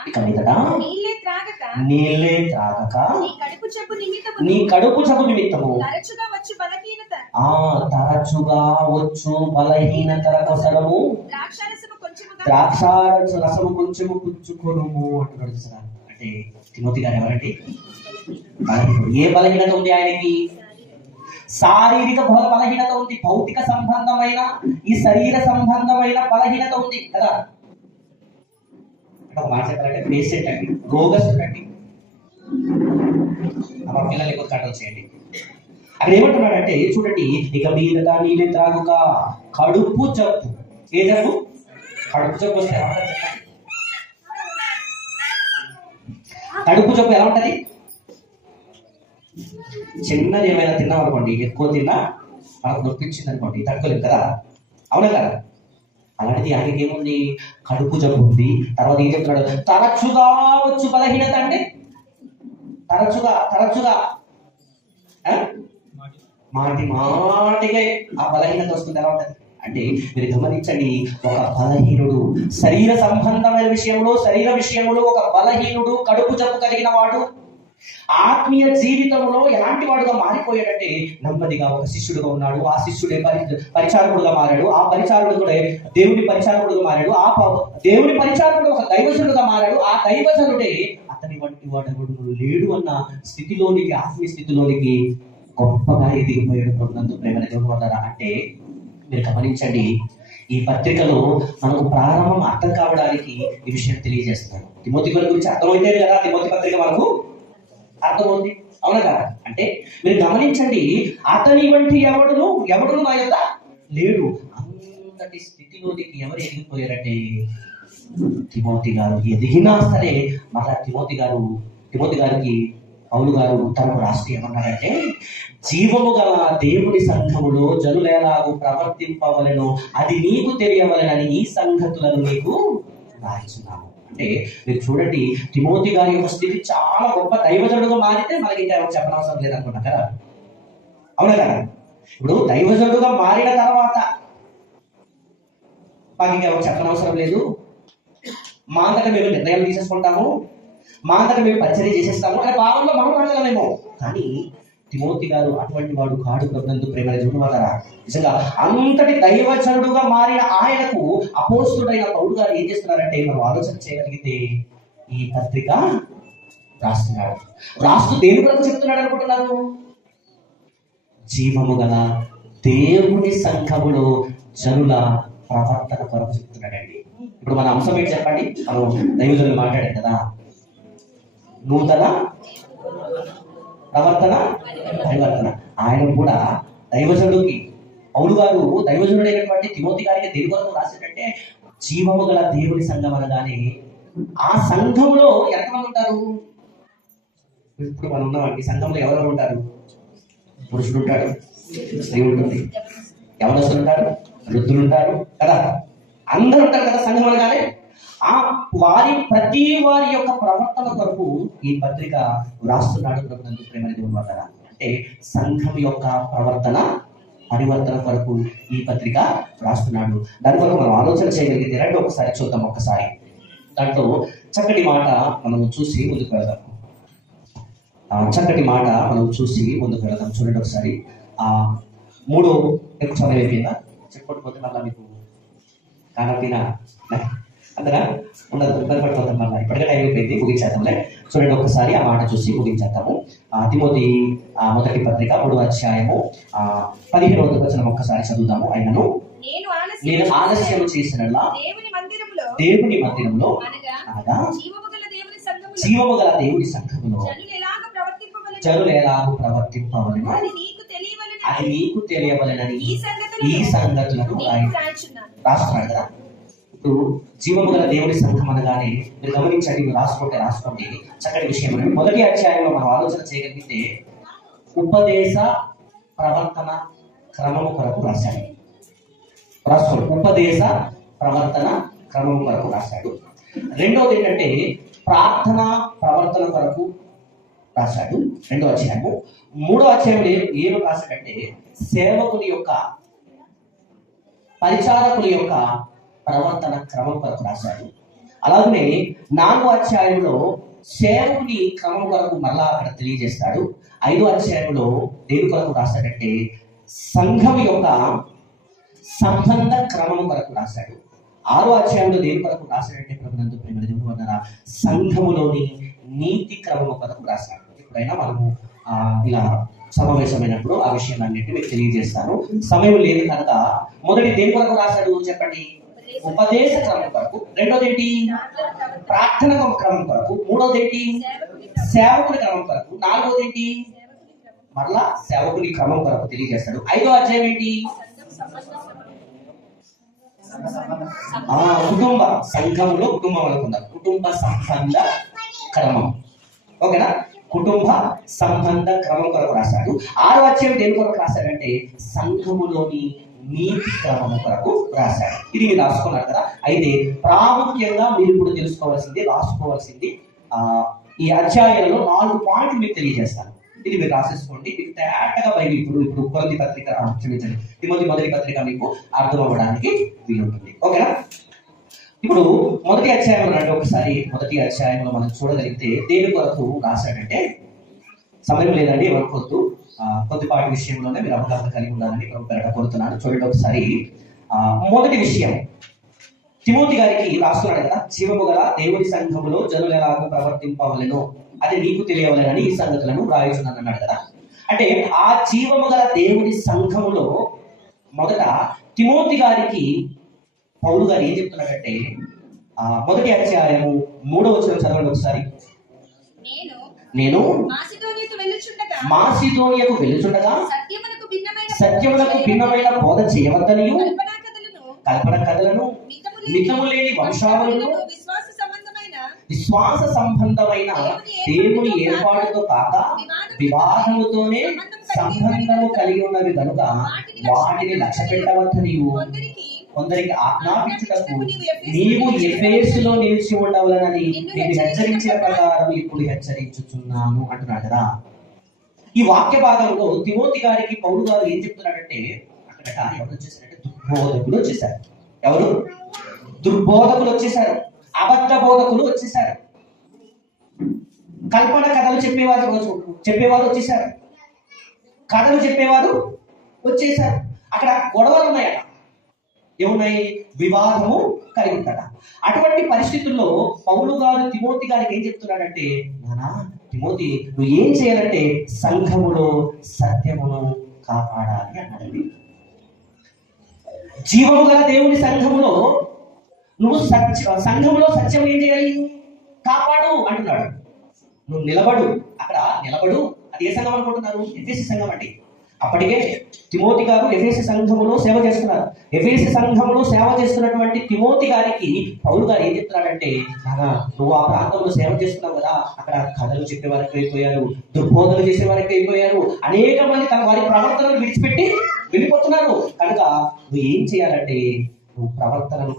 ఇక మీదట నీళ్ళే త్రాగక నీ కడుపు జబ్బు నిమిత్తము తరచుగా వచ్చు బలహీనత కోసము ద్రాక్షారసము రసము కొంచెము పుచ్చుకొనుము అంటున్నాడు సార్. అంటే తిమోతి గారు ఎవరండి? బలహీనుడు. ఏ బలహీనత ఉంది ఆయనకి? శారీరక బలహీనత ఉంది, భౌతిక సంబంధమైన ఈ శరీర సంబంధమైన బలహీనత ఉంది కదా. ఒక మాట చెప్పాలంటే పేషెంట్ అండి, రోగస్తుడు అండి. మా పిల్లలు ఎక్కువ కంట్రోల్ చేయండి. అక్కడ ఏమంటున్నాడంటే చూడండి, ఇక మీదట నీళ్ళు త్రాగుక కడుపు జబ్బు. ఏ జబ్బు? కడుపు జబ్బు వస్తే ఎలా ఉంటుంది? కడుపు జబ్బు ఎలా ఉంటది? చిన్నది ఏమైనా తిన్నాం అనుకోండి, ఎక్కువ తిన్నా మనకు నొప్పించింది అనుకోండి, తట్టుకోలేదు కదా, అవునా కదా? అలాంటిది ఆయనకి ఏముంది? కడుపు జబ్బు ఉంది. తర్వాత ఏం చెప్తున్నాడు? తరచుగా వచ్చు బలహీనత. అంటే తరచుగా మాటిగా ఆ బలహీనత వస్తుంది. ఎలా ఉంటుంది అంటే మీరు గమనించండి, ఒక బలహీనుడు శరీర సంబంధమైన విషయంలో, శరీర విషయంలో ఒక బలహీనుడు, కడుపు జబ్బు కలిగిన వాడు ఆత్మీయ జీవితంలో ఎలాంటి వాడుగా మారిపోయాడంటే నెమ్మదిగా ఒక శిష్యుడుగా ఉన్నాడు. ఆ శిష్యుడే పరిచారకుడుగా మారాడు. ఆ పరిచారకుడు కూడా దేవుని పరిచారకుడుగా మారాడు. ఆ దేవుని పరిచారకుడు ఒక దైవజనుడుగా మారాడు. ఆ దైవజనుడే అతని వంటి వాడు లేడు అన్న స్థితిలోనికి, ఆత్మీయ స్థితిలోనికి గొప్పగా ఎదిగిపోయాడు. ప్రభునందు ప్రేమ దేవుడు. అంటే మీరు గమనించండి, ఈ పత్రికలో మనకు ప్రారంభం అర్థం కావడానికి ఈ విషయం తెలియజేస్తున్నాడు. తిమోతి గారి గురించి అర్థమైతే కదా తిమోతి పత్రిక మనకు అర్థమవుతుంది, అవునా కదా? అంటే మీరు గమనించండి, అతని వంటి ఎవడును నా యొక్క లేడు. అంతటి స్థితిలోనికి ఎవరు ఎదిగిపోయారంటే తిమోతి గారు. ఎదిగినా సరే మళ్ళా తిమోతి గారికి పౌలు గారు ఉత్తరం రాష్ట్ర ఏమన్నారంటే, జీవము గల దేవుని సంఘములో జనులేలాగు ప్రవర్తింపవలెను అది నీకు తెలియవలెనని ఈ సంగతులను నీకు రాయించున్నాము. అంటే మీరు చూడండి, తిమోతి గారి యొక్క స్థితి చాలా గొప్ప దైవజనుడుగా మారితే మనకి ఇంకా చెప్పనవసరం లేదనుకున్నా కదా, అవునా కదా? ఇప్పుడు దైవజనుడుగా మారిన తర్వాత మాకు ఇంకా చెప్పనవసరం లేదు, మా అంతటా మేము నిర్ణయాలు తీసేసుకుంటాము, మా అంతటా మేము పరిచర్య చేసేస్తాము అనే భావంలో మనం మాట్లాడలేమేమో. కానీ తిమోతి గారు అటువంటి వాడు కాడు. ప్రభునందు ప్రేమ చూడవారా, నిజంగా అంతటి దైవజనుడుగా మారిన ఆయనకు అపోస్తుడైన పౌలు గారు ఏం చేస్తున్నారంటే మనం ఆలోచన చేయగలిగితే ఈ పత్రిక రాస్తున్నాడు. రాస్తూ దేని కొరకు చెప్తున్నాడు అనుకుంటున్నారు? జీవము గల దేవుని సంఘములో జనుల ప్రవర్తన కొరకు చెప్తున్నాడండి. ఇప్పుడు మన అంశం ఏంటి చెప్పండి? మనం దైవజనులు మాట్లాడాం కదా, నూతన ప్రవర్తన పరివర్తన. ఆయన కూడా దైవజనుడికి, పౌలు గారు దైవజనుడైనటువంటి తిమోతి గారికి దేని కొరకు రాశాడంటే జీవము గల దేవుని సంఘం అనగానే ఆ సంఘంలో ఎంతమంది ఉంటారు? ఇప్పుడు మనం ఉన్నామండి, సంఘంలో ఎవరెవరు ఉంటారు? పురుషుడు ఉంటాడు, స్త్రీ ఉంటుంది, యవనస్తులు ఉంటారు, వృద్ధులు ఉంటారు కదా, అందరూ ఉంటారు కదా సంఘం అనగానే. ఆ ప్రతి వారి యొక్క ప్రవర్తన కొరకు ఈ పత్రిక రాస్తున్నాడు. ప్రభునందు ప్రేమ దేవుని. అంటే సంఘం యొక్క ప్రవర్తన పరివర్తన కొరకు ఈ పత్రిక రాస్తున్నాడు. దాని కొరకు మనం ఆలోచన చేయగలిగితే రండి ఒకసారి చూద్దాం. ఒక్కసారి దాంట్లో చక్కటి మాట మనం చూసి ముందుకు వెళ్దాం. చూడండి ఒకసారి. 3వ ఎక్కువ సమయం అయిపోయిందా? చెప్పకపోతే మళ్ళీ మీకు కానపిన అందరా ఉండదు, ఇబ్బంది పడిపోతాం. మళ్ళీ ఇప్పటికే టైం అయిపోయింది, ముగించేద్దాంలే. చూడండి ఒకసారి ఆ మాట చూసి ముగించేద్దాము. తిమోతి మొదటి పత్రిక 3వ అధ్యాయము 15వ వచనం ఒక్కసారి చదువుదాము. ఆయనను నేను ఆలస్యం చేసినట్లా దేవుని మందిరంలో అనగా జీవము గల దేవుని సంఘములో జనులు ఎలాగూ ప్రవర్తింపవలెను అది నీకు తెలియవలెనని ఈ సంగతులను రాస్తున్నాడు కదా. ఇప్పుడు జీవము గల దేవుని సంఘం అనగానే మీరు గమనించండి, మీరు రాసుకోండి చక్కటి విషయం. మొదటి అధ్యాయంలో మనం ఆలోచన చేయగలిగితే ఉపదేశ ప్రవర్తన క్రమము కొరకు రాశాడు. ఉపదేశ ప్రవర్తన క్రమము కొరకు రాశాడు. రెండవది ఏంటంటే ప్రార్థన ప్రవర్తన కొరకు రాశాడు, రెండో అధ్యాయము. మూడో అధ్యాయంలో ఏం రాశాడంటే సేవకుని యొక్క పరిచారకుల యొక్క ప్రవర్తన క్రమం కొరకు రాశాడు. అలాగనే నాలుగో అధ్యాయంలో సేవకుని క్రమం కొరకు మరలా అక్కడ తెలియజేస్తాడు. ఐదో అధ్యాయంలో దేని కొరకు రాశాడంటే సంఘం యొక్క సంబంధ క్రమం కొరకు రాశాడు. ఆరో అధ్యాయంలో దేని కొరకు రాశాడంటే ప్రభునందు ప్రేమ దేవుడు సంఘములోని నీతి క్రమం కొరకు రాశాడు. ఎప్పుడైనా మనము ఇలా సమావేశమైనప్పుడు ఆ విషయాలన్నింటినీ మీకు తెలియజేస్తాను, సమయం లేదు కనుక. మొదటి దేని కొరకు రాశాడు చెప్పండి? ఉపదేశ క్రమం కొరకు. రెండోది ఏంటి? ప్రార్థన క్రమం కొరకు. మూడోది ఏంటి? సేవకుని క్రమం కొరకు. నాలుగోది ఏంటి? మరలా సేవకుని క్రమం కొరకు తెలియజేస్తాడు. ఐదో అధ్యాయం ఏంటి? కుటుంబ సంఘంలో కుటుంబం అనుకుందాం, కుటుంబ సంబంధ క్రమం. ఓకేనా? కుటుంబ సంబంధ క్రమం కొరకు రాశాడు. ఆరో అధ్యాయం దేని కొరకు రాశాడంటే సంఘములోని నీతి క్రమం కొరకు రాశాడు. ఇది మీరు రాసుకున్నారు కదా. అయితే ప్రాముఖ్యంగా మీరు ఇప్పుడు తెలుసుకోవాల్సింది, రాసుకోవాల్సింది ఈ అధ్యాయంలో 4 పాయింట్లు మీకు తెలియజేస్తాను. ఇది మీరు రాసేసుకోండి. మీకు తేటగా బైబిల్ ఇప్పుడు కొరింథీ పత్రిక క్షమించండి తిమోతి మొదటి పత్రిక మీకు అర్థం అవ్వడానికి వీలుంటుంది. ఓకేనా? ఇప్పుడు మొదటి అధ్యాయంలో రండి ఒకసారి. మొదటి అధ్యాయంలో మనం చూడగలిగితే దేని కొరకు రాశాడంటే, సమయం లేదండి అనుకోవద్దు, కొద్దిపాటి విషయంలోనే మీరు అవగాహన కలిగి ఉండాలని కోరుతున్నాను. చూడండి ఒకసారి. మొదటి విషయం తిమోతి గారికి రాస్తున్నాడు కదా, జీవము గల దేవుని సంఘములో జనులు ఎలాగో ప్రవర్తింపవలెను అది నీకు తెలియవలెనని ఈ సంగతులను రాయుచున్నాను అన్నాడు కదా. అంటే ఆ జీవము గల దేవుని సంఘములో మొదట తిమోతి గారికి పౌలు గారు ఏం చెప్తున్నాడంటే, మొదటి అధ్యాయము 3వ వచనం చదవండి ఒకసారి. నేను మాసిదోనియకు వెళ్ళుచుండగా సత్యమునకు భిన్నమైన బోధ చేయవద్దనియు కల్పన కథలను మితము లేని వంశావళులను విశ్వాస సంబంధమైన దేవుని ఏర్పాటుతో కాక వివాహముతోనే సంబంధము కలిగి ఉన్నవి కనుక వాటిని లక్ష్య పెట్టవద్దనియు కొందరికి ఆజ్ఞాపించుటకు నీవు ఎఫెసులో నిలిచి ఉండవలనని నేను హెచ్చరించిన ప్రకారం ఇప్పుడు హెచ్చరించుచున్నాను అంటున్నాడు కదా. ఈ వాక్య భాగంలో తిమోతి గారికి పౌలు గారు ఏం చెప్తున్నాడంటే, అక్కడ ఎవరు వచ్చేసారంటే దుర్బోధకులు వచ్చేసారు. ఎవరు? దుర్బోధకులు వచ్చేసారు, అబద్ధ బోధకులు వచ్చేసారు, కల్పన కథలు చెప్పేవారు వచ్చేసారు, కథలు చెప్పేవారు వచ్చేసారు. అక్కడ గొడవలు ఉన్నాయట. ఏమున్నాయి? వివాదము కలిగి ఉంటాడ. అటువంటి పరిస్థితుల్లో పౌలు గారు తిమోతి గారికి ఏం చెప్తున్నాడంటే, నానా తిమోతి నువ్వు ఏం చేయాలంటే సంఘములో సత్యమును కాపాడాలి అన్నాడు. జీవము గల దేవుని సంఘములో నువ్వు సంఘంలో సత్యం ఏం చేయాలి? కాపాడు అంటున్నాడు. నువ్వు నిలబడు, అక్కడ నిలబడు. అది ఏ సంఘం అనుకుంటున్నారు? ఎఫెసీ సంఘం అండి. అప్పటికే తిమోతి గారు ఎఫెసీ సంఘములో సేవ చేస్తున్నారు. ఎఫెసీ సంఘములో సేవ చేస్తున్నటువంటి తిమోతి గారికి పౌలు గారు ఏం చెప్తున్నాడంటే, నువ్వు ఆ ప్రాంతంలో సేవ చేస్తున్నావు కదా, అక్కడ కథలు చెప్పే వారికి అయిపోయారు, దుర్బోధనలు చేసే వారికి అయిపోయారు, అనేక మంది తన వారి ప్రవర్తనను విడిచిపెట్టి వెళ్ళిపోతున్నారు. కనుక నువ్వు ఏం చేయాలంటే నువ్వు ప్రవర్తనను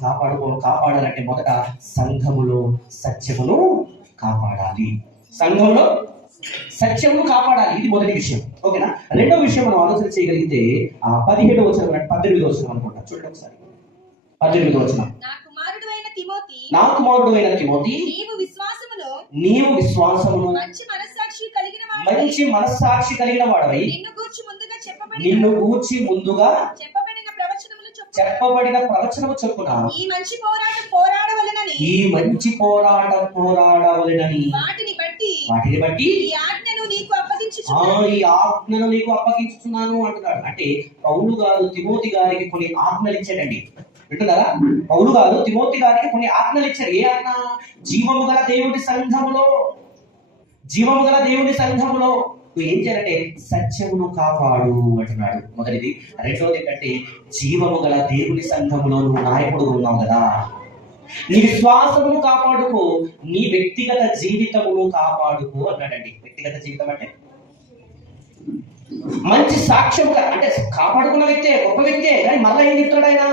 కాపాడాలంటే మొదట సంఘములో సత్యమును కాపాడాలి. సంఘంలో సత్యమును కాపాడాలి. ఇది మొదటి విషయం. ఓకేనా? రెండో విషయం మనం ఆలోచన చేయగలిగితే 17వ వచనం 18వ వచనం అనుకుంటా. చూడండి ఒకసారి. 18వ వచనం. నా కుమారుడు అయిన తిమోతి నీవు విశ్వాసమును మంచి మనస్సాక్షి కలిగిన వాడవై నిన్ను గూర్చి ముందుగా చెప్పబడిన ప్రవచనము చొప్పున ఈ మంచి పోరాటం పోరాడవలెనని వాటిని బట్టి ఈ ఆజ్ఞను నీకు అప్పగించుచున్నాను అంటున్నాడు. అంటే పౌలు గారు తిమోతి గారికి కొన్ని ఆజ్ఞలు ఇచ్చాడండి. వింటున్నారా? పౌలు గారు తిమోతి గారికి కొన్ని ఆజ్ఞలు ఇచ్చారు. ఏ ఆజ్ఞ? జీవము గల దేవుని సంఘములో నువ్వు ఏం చేయాలంటే సత్యమును కాపాడు అంటున్నాడు. మొదటిది. రెండోది ఏంటంటే జీవము గల దేవుని సంఘములో నువ్వు నాయకుడు ఉన్నావు కదా, నీ విశ్వాసమును కాపాడుకో, నీ వ్యక్తిగత జీవితమును కాపాడుకో అన్నాడండి. వ్యక్తిగత జీవితం అంటే మంచి సాక్ష్యముగా, అంటే కాపాడుకున్న వ్యక్తే, గొప్ప వ్యక్తే, కానీ మళ్ళీ ఏం చెప్తున్నాడు ఆయన?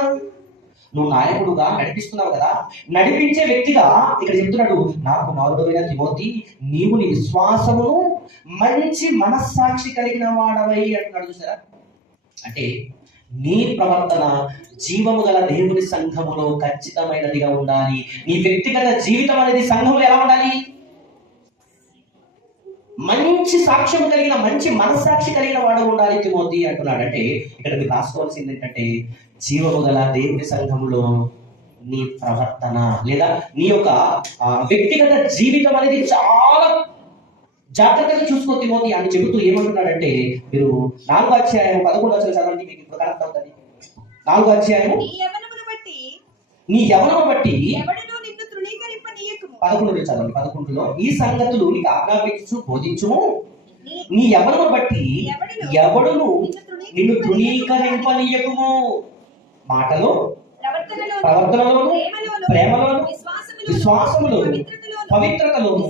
నువ్వు నాయకుడుగా నడిపిస్తున్నావు కదా, నడిపించే వ్యక్తిగా ఇక్కడ చెప్తున్నాడు, నా కుమారుడైన తిమోతి, నీవు నీ విశ్వాసమును మంచి మనస్సాక్షి కలిగిన వాడవై అంటున్నాడు. చూసారా? అంటే నీ ప్రవర్తన జీవము గల దేవుని సంఘములో ఖచ్చితమైనదిగా ఉండాలి. నీ వ్యక్తిగత జీవితం అనేది సంఘములో ఎలా ఉండాలి? మంచి సాక్ష్యం కలిగిన, మంచి మనస్సాక్షి కలిగిన వాడు ఉండాలి తిమోతి అంటున్నాడు. అంటే ఇక్కడ మీరు రాసుకోవాల్సింది ఏంటంటే, జీవము గల దేవుని సంఘములో నీ ప్రవర్తన లేదా నీ యొక్క వ్యక్తిగత జీవితం అనేది చాలా జాగ్రత్తగా చూసుకో తిమోతి అని చెబుతూ ఏమంటున్నాడంటే, మీరు 4వ అధ్యాయం 11వ వచనం చదవండి, మీకు ఇప్పుడు కనెక్ట్ అవుతుంది. 4వ అధ్యాయము, నీ యవ్వనము బట్టి 11 చదవండి. 11లో, ఈ సంగతులు నీకు ఆజ్ఞాపించు బోధించుము, నీ యవ్వనము బట్టి ఎవడును నిన్ను తృణీకరింపనీయకుము, మాటలో, ప్రవర్తనలోను, ప్రేమలోను, విశ్వాసములోను, పవిత్రతలోను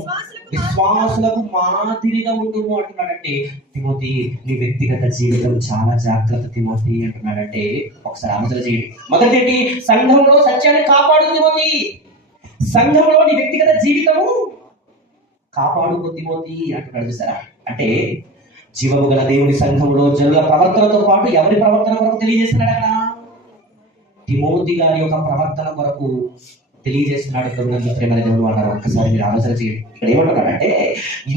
విశ్వాసులకు మాదిరిగా ఉండుము అంటున్నాడంటే, తిమోతి నీ వ్యక్తిగత జీవితం చాలా జాగ్రత్త తిమోతి అంటున్నాడంటే, ఒకసారి ఆలోచన చేయండి. మొదటి ఏంటి? సంఘంలో సత్యాన్ని కాపాడు తిమోతి. సంఘంలో నీ వ్యక్తిగత జీవితము కాపాడుకో తిమోతి అంటున్నాడు. చూసారా? అంటే జీవము గల దేవుని సంఘంలో జనుల ప్రవర్తనతో పాటు ఎవరి ప్రవర్తన కొరకు తెలియజేస్తున్నాడు అక్కడ? తిమోతి గారి యొక్క ప్రవర్తన కొరకు తెలియజేస్తున్నాడు. ప్రేమైన దేవుడు అన్నారు. ఒక్కసారి మీరు ఆలోచన చేయండి. ఇక్కడ ఏమంటున్నాడంటే,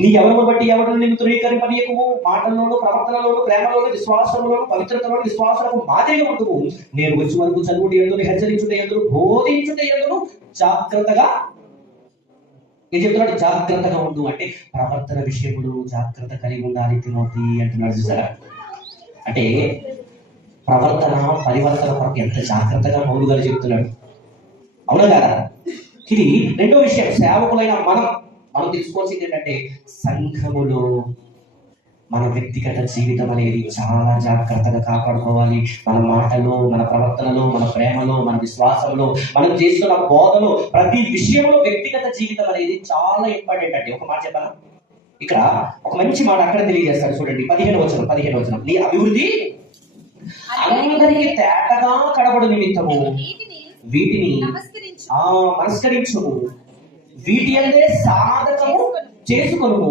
నీ ఎవరిని బట్టి ఎవరు నిన్ను తృణీకరింపనీయకుము, మాటల్లోను, ప్రవర్తనలోను, ప్రేమలోను, విశ్వాసంలోను, పవిత్రతలోను విశ్వాసాలకు మాదిరిగా ఉండుము, నేను వచ్చి వరకు చదువుడు ఎందుకు, హెచ్చరించుట ఎందుకు, బోధించుట ఎందుకు జాగ్రత్తగా. ఏం చెప్తున్నాడు? జాగ్రత్తగా ఉండు అంటే ప్రవర్తన విషయంలో జాగ్రత్త కలిగి ఉండాలి తిమోతి అంటున్నాడు. చూసారా? అంటే ప్రవర్తన పరివర్తన కొరకు ఎంత జాగ్రత్తగా పౌలు గారు చెప్తున్నాడు. అవునా కదా? ఇది రెండో విషయం. సేవకులైన మనం తెలుసుకోవాల్సింది ఏంటంటే, సంఘములో మన వ్యక్తిగత జీవితం అనేది చాలా జాగ్రత్తగా కాపాడుకోవాలి. మన మాటలో, మన ప్రవర్తనలో, మన ప్రేమలో, మన విశ్వాసంలో, మనం చేస్తున్న బోధలో, ప్రతి విషయంలో వ్యక్తిగత జీవితం అనేది చాలా ఇంపార్టెంట్ అండి. ఒక మాట చెప్పాను, ఇక్కడ ఒక మంచి మాట అక్కడ తెలియజేస్తాడు. చూడండి, 15వ వచనం, నీ అభివృద్ధి అందరికీ తేటగా కనబడు నిమిత్తము వీటిని నమస్కరించుము, వీటి అంటే సాధకము చేసుకొనుము.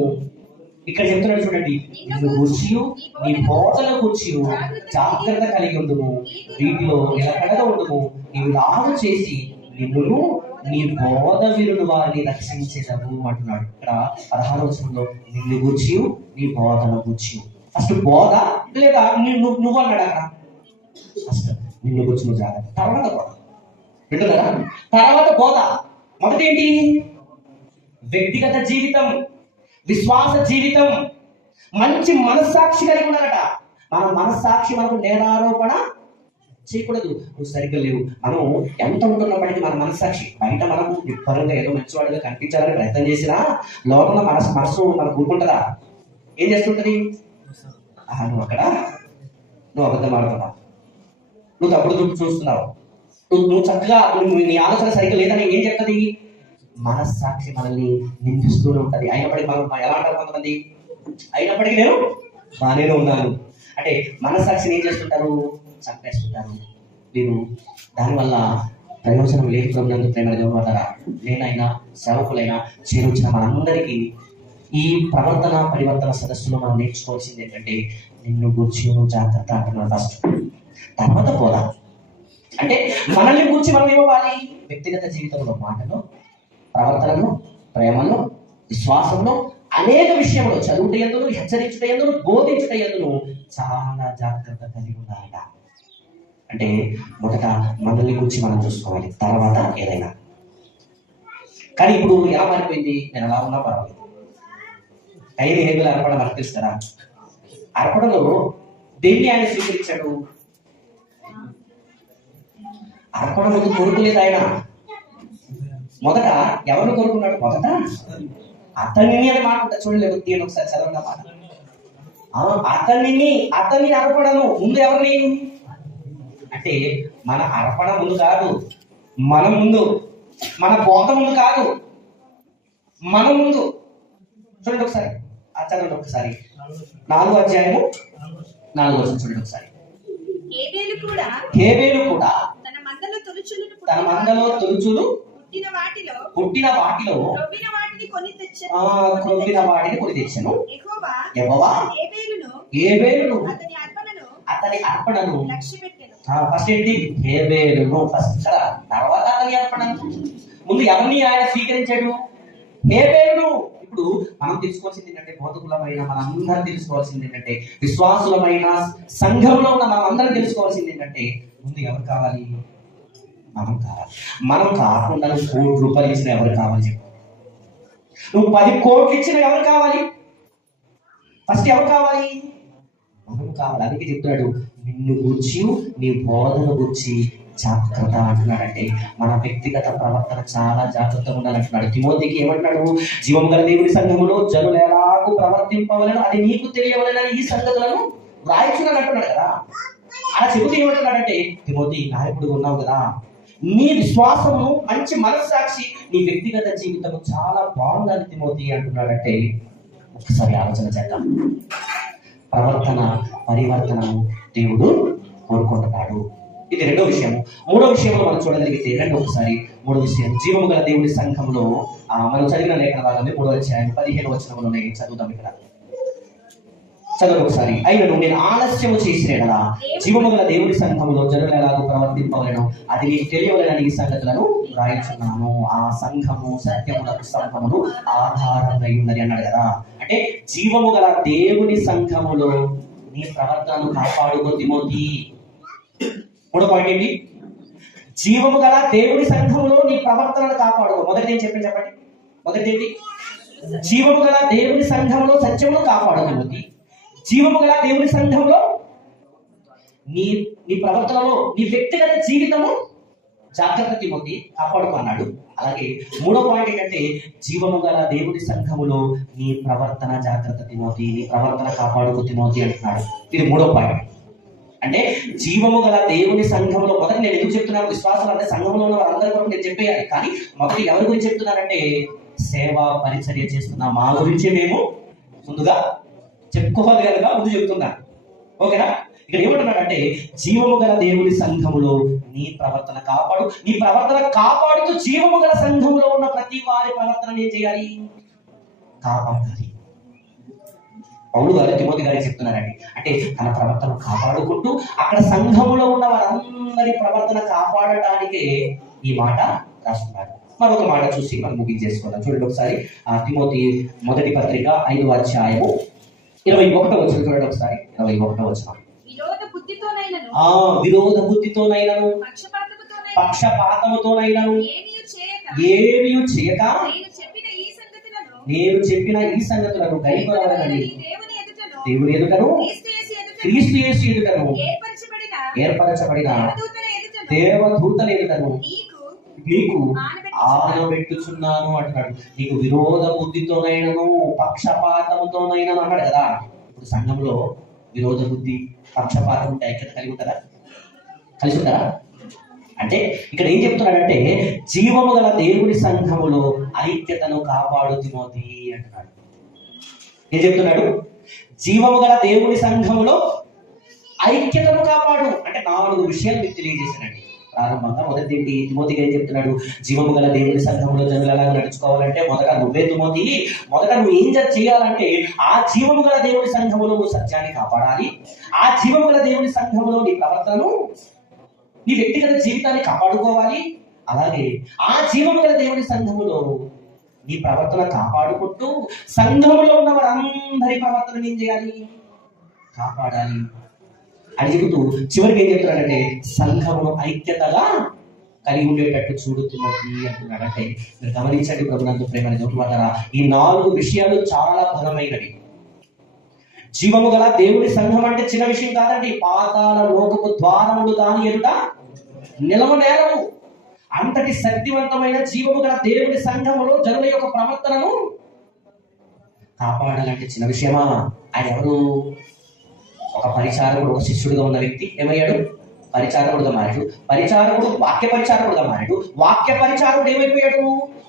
ఇక్కడ చెప్తున్నాడు చూడండి, నిన్ను కూర్చియు నీ బోధన కూర్చియు జాగ్రత్త కలిగి ఉండుము, వీటిలో నిలకడగా ఉండుము, నీవు లాగు చేసి నిన్ను నీ బోధ విరుడు వారిని రక్షించేదము అంటున్నాడు. ఇక్కడ 16వ వచనంలో నిన్ను కూర్చియు నీ బోధన కూర్చియు. ఫస్ట్ బోధ లేదా నువ్వు అన్నాడు అక్కడ. ఫస్ట్ నిన్ను కూర్చి నువ్వు జాగ్రత్త, తర్వాత బోధ. వింటున్నారా? తర్వాత బోధ. మొదటి ఏంటి? వ్యక్తిగత జీవితం, విశ్వాస జీవితం, మంచి మనస్సాక్షి కలిగి ఉండాలట. మన మనస్సాక్షి మనకు నేరారోపణ చేయకూడదు. నువ్వు సరిగ్గా లేవు. మనం ఎంత ఉంటున్నప్పటికీ మన మనస్సాక్షి బయట మనకు నిబ్బరంగా ఏదో మంచివాడిగా కనిపించాలని ప్రయత్నం చేసినా లోపల మనసు మనకు ఊరుకుంటుందా? ఏం చేస్తుంటది? నువ్వు అక్కడ నువ్వు అబద్ధం ఆడుతున్నావు, నువ్వు తప్పుడు చూపు చూస్తున్నావు, నువ్వు చక్కగా నీ ఆలోచన సరిగ్గా లేదని ఏం చెప్తుంది? మనస్సాక్షి మనల్ని నిందిస్తూనే ఉంటది. అయినప్పటికీ మనం ఎలా అంటారు కొంతమంది, అయినప్పటికీ నేను బాగానే ఉన్నాను అంటే మనస్సాక్షిని ఏం చేస్తుంటారు? చంపేస్తుంటారు. మీరు దానివల్ల ప్రయోజనం లేకపోయినందుకు ప్రేమ దేవుడు అంటారా? నేనైనా సేవకులైనా చేరొచ్చిన మనందరికీ ఈ ప్రవర్తన పరివర్తన సదస్సులో మనం నేర్చుకోవాల్సింది ఏంటంటే, నిన్ను గురించి నువ్వు జాగ్రత్త అంటున్నాడు ఫస్ట్. తర్వాత పోదా అంటే మనల్ని గురించి మనం ఏమవ్వాలి? వ్యక్తిగత జీవితంలో, మాటలో, ప్రవర్తనలో, ప్రేమలో, విశ్వాసంలో, అనేక విషయంలో, చదువుట యందును, హెచ్చరించుట యందును, బోధించుట యందును చాలా జాగ్రత్త కలిగి ఉండాలి. అంటే మొదట మనల్ని గురించి మనం చూసుకోవాలి, తర్వాత ఏదైనా. కానీ ఇప్పుడు ఎలా మారిపోయింది? నేను అలా ఉన్నా పర్వాలేదు. ఐదు ఏళ్ళు అర్పణ అర్పిస్తారా? అర్పణలో దేన్ని ఆయన స్వీకరించాడు? అర్పణ ముందు కోరుకోలేదు ఆయన. మొదట ఎవరిని కోరుకున్నాడు? మొదట అతనిని అని మాట ఉంటుంది చూడలేదు. నేను ఒకసారి చదవండి మాట. అతని అర్పణను ముందు ఎవరిని అంటే మన అర్పణ ముందు కాదు, మనం ముందు. మన బోధ ముందు కాదు, మన ముందు. చూడండి ఒకసారి, చదవండి ఒకసారి 4వ అధ్యాయము 4వ వచనం చూడండి ఒకసారి. హేబేలు కూడా తన మందలో తొలుచులు పుట్టిన వాటిలో క్రొవ్విన వాటిని కొని తెచ్చెను. యెహోవా హేబేలును అతని అర్పణను, ఫస్ట్ ఏంటి? హేబేలును ఫస్ట్ కదా, తర్వాత అతని అర్పణను. ముందు ఎవరిని ఆయన స్వీకరించాడు? హేబేలును. ఇప్పుడు మనం తెలుసుకోవాల్సింది ఏంటంటే, బోధకులమైన మనందరం తెలుసుకోవాల్సింది ఏంటంటే, విశ్వాసులమైన సంఘంలో ఉన్న మనం అందరం తెలుసుకోవాల్సింది ఏంటంటే, ముందు ఎవరు కావాలి? మనం కావాలి. మనం కాకుండా నువ్వు ₹1,00,00,000 ఇచ్చిన ఎవరు కావాలి చెప్పు? నువ్వు 10 కోట్లు ఇచ్చిన ఎవరు కావాలి? ఫస్ట్ ఎవరు కావాలి? మనం కావాలి. అందుకే చెప్తున్నాడు, నిన్ను గురించి నీ బోధన గురించి జాగ్రత్త అంటున్నాడంటే, మన వ్యక్తిగత ప్రవర్తన చాలా జాగ్రత్తగా ఉండాలంటున్నాడు. తిమోతికి ఏమంటున్నాడు? జీవం గల దేవుని సంఘములో జనులు ఎలాగూ ప్రవర్తింపవలను అది నీకు తెలియవలెనని ఈ సంగతులను రాయించున్నాడు అంటున్నాడు కదా. అలా చెబుతూ ఏమంటున్నాడంటే, తిమోతి నాయకుడు ఉన్నావు కదా, నీ విశ్వాసము, మంచి మనస్సాక్షి, నీ వ్యక్తిగత జీవితం చాలా బాగుందని తిమోతి అంటున్నాడంటే, ఒకసారి ఆలోచన చేద్దాం. ప్రవర్తన పరివర్తనము దేవుడు కోరుకుంటున్నాడు. ఇది రెండో విషయము. మూడో విషయంలో మనం చూడగలిగితే, మూడో విషయం, జీవము గల దేవుని సంఘంలో మనం చదివిన లేఖన భాగమే 3వ అధ్యాయం 15వ వచనంలోనే చదువుతాం. ఇక్కడ చదువు ఒకసారి. అయినను నేను ఆలస్యము చేసిన కదా, జీవము గల దేవుని సంఘములో జనులు ఎలాగో ప్రవర్తింపవలెను అది నీకు తెలియవలెనని ఈ సంగతులను రాయించున్నాను. ఆ సంఘము సత్యములకు సంఘమును ఆధారంగా ఉన్నది అన్నాడు కదా. అంటే జీవము గల దేవుని సంఘములో నీ ప్రవర్తనను కాపాడుకో తిమోతి. మూడో పాయింట్ ఏంటి? జీవము గల దేవుని సంఘంలో నీ ప్రవర్తనను కాపాడుకో. మొదటి ఏం చెప్పండి, చెప్పండి. మొదటి ఏంటి? జీవము గల దేవుని సంఘంలో సత్యమును కాపాడు తిమోతి. జీవము గల దేవుని సంఘంలో నీ ప్రవర్తనలో నీ వ్యక్తిగత జీవితము జాగ్రత్త తిమోతి కాపాడుకో అన్నాడు. అలాగే మూడో పాయింట్ ఏంటంటే, జీవము గల దేవుని సంఘములో నీ ప్రవర్తన జాగ్రత్త తిమోతి, నీ ప్రవర్తన కాపాడుకో తిమోతి అంటున్నాడు. ఇది మూడో పాయింట్. అంటే జీవము గల దేవుని సంఘంలో, మొదటి నేను ఎందుకు చెప్తున్నాను, విశ్వాసాలు అంటే సంఘంలో ఉన్న వారందరి వరకు నేను చెప్పేయాలి. కానీ మొదటి ఎవరి గురించి చెప్తున్నానంటే, సేవా పరిచర్య చేస్తున్నా మా గురించి మేము ముందుగా చెప్పుకోవాలి కనుక ముందు చెప్తున్నా. ఓకేనా? ఇక్కడ ఏమంటున్నాడంటే, జీవము గల దేవుని సంఘములో నీ ప్రవర్తన కాపాడు. నీ ప్రవర్తన కాపాడుతూ జీవము గల సంఘములో ఉన్న ప్రతి వారి ప్రవర్తన ఏం చేయాలి? కాపాడాలి. పౌలు గారు తిమోతి గారికి చెప్తున్నారండి. అంటే తన ప్రవర్తన కాపాడుకుంటూ అక్కడ సంఘములో ఉన్న వారందరి ప్రవర్తన కాపాడటానికే ఈ మాట రాస్తున్నాడు. మరొక మాట చూసి మనం ముగించేసుకుందాం. చూడండి ఒకసారి, తిమోతి మొదటి పత్రిక 5వ అధ్యాయము 21వ వచనం చూడండి ఒకసారి. 21వ వచనం. విరోధ బుద్ధితోనైనను పక్షపాతముతోనైనను ఏమీ చేయక నేను చెప్పిన ఈ సంగతులను గైకొనవలెనని దేవుని ఎదుటను క్రీస్తు యేసు ఎదుటను ఏర్పరచబడిన దేవదూతల ఎదుటను నీకు ఆనబెట్టుచున్నాను అంటున్నాడు. నీకు విరోధ బుద్ధితోనైనను పక్షపాతముతోనైనను అన్నాడు కదా. ఇప్పుడు సంఘంలో విరోధ బుద్ధి పక్షపాతం ఉంటే ఐక్యత కలిగి ఉంటారా? కలిసి ఉంటారా? అంటే ఇక్కడ ఏం చెప్తున్నాడంటే, జీవము గల దేవుని సంఘములో ఐక్యతను కాపాడు తిమోతి అంటున్నాడు. ఏం చెప్తున్నాడు? జీవము గల దేవుని సంఘములో ఐక్యతను కాపాడు అంటే 4 విషయాలు మీకు తెలియజేశానండి ప్రారంభంగా. మొదటి ఏంటి? తిమోతికి ఏం చెప్తున్నాడు? జీవము గల దేవుని సంఘంలో జనులు ఎలా నడుచుకోవాలంటే, మొదట నువ్వే తిమోతి, మొదట నువ్వు ఏం చేయాలంటే, ఆ జీవము గల దేవుని సంఘములో నువ్వు సత్యాన్ని కాపాడాలి. ఆ జీవము గల దేవుని సంఘములో నీ ప్రవర్తనను, నీ వ్యక్తిగత జీవితాన్ని కాపాడుకోవాలి. అలాగే ఆ జీవము గల దేవుని సంఘములో నీ ప్రవర్తన కాపాడుకుంటూ సంఘములో ఉన్న వారందరి ప్రవర్తన ఏం చేయాలి? కాపాడాలి అని చెబుతూ చివరికి ఏం చెప్తున్నాడంటే, సంఘమును ఐక్యతగా కలిగి ఉండేటట్టు చూడు తిమోతి అంటున్నాడు. అంటే మీరు గమనించండి, ప్రభునందు ప్రేమ చూడమంటారా, ఈ 4 విషయాలు చాలా బలమైనవి. జీవము గల దేవుని సంఘం అంటే చిన్న విషయం కాదండి. పాతాళ లోకపు ద్వారములు దాని ఎదుట నిలవనేరవు. అంతటి శక్తివంతమైన జీవము గల దేవుని సంఘములో జనుల యొక్క ప్రవర్తనను కాపాడాలంటే చిన్న విషయమా? ఆయన ఎవరు? ఒక పరిచారకుడు, ఒక శిష్యుడుగా ఉన్న వ్యక్తి ఏమయ్యాడు? పరిచారకుడుగా మారాడు. పరిచారకుడు వాక్య పరిచారకుడుగా మారాడు. వాక్య పరిచారకుడు ఏమైపోయాడు?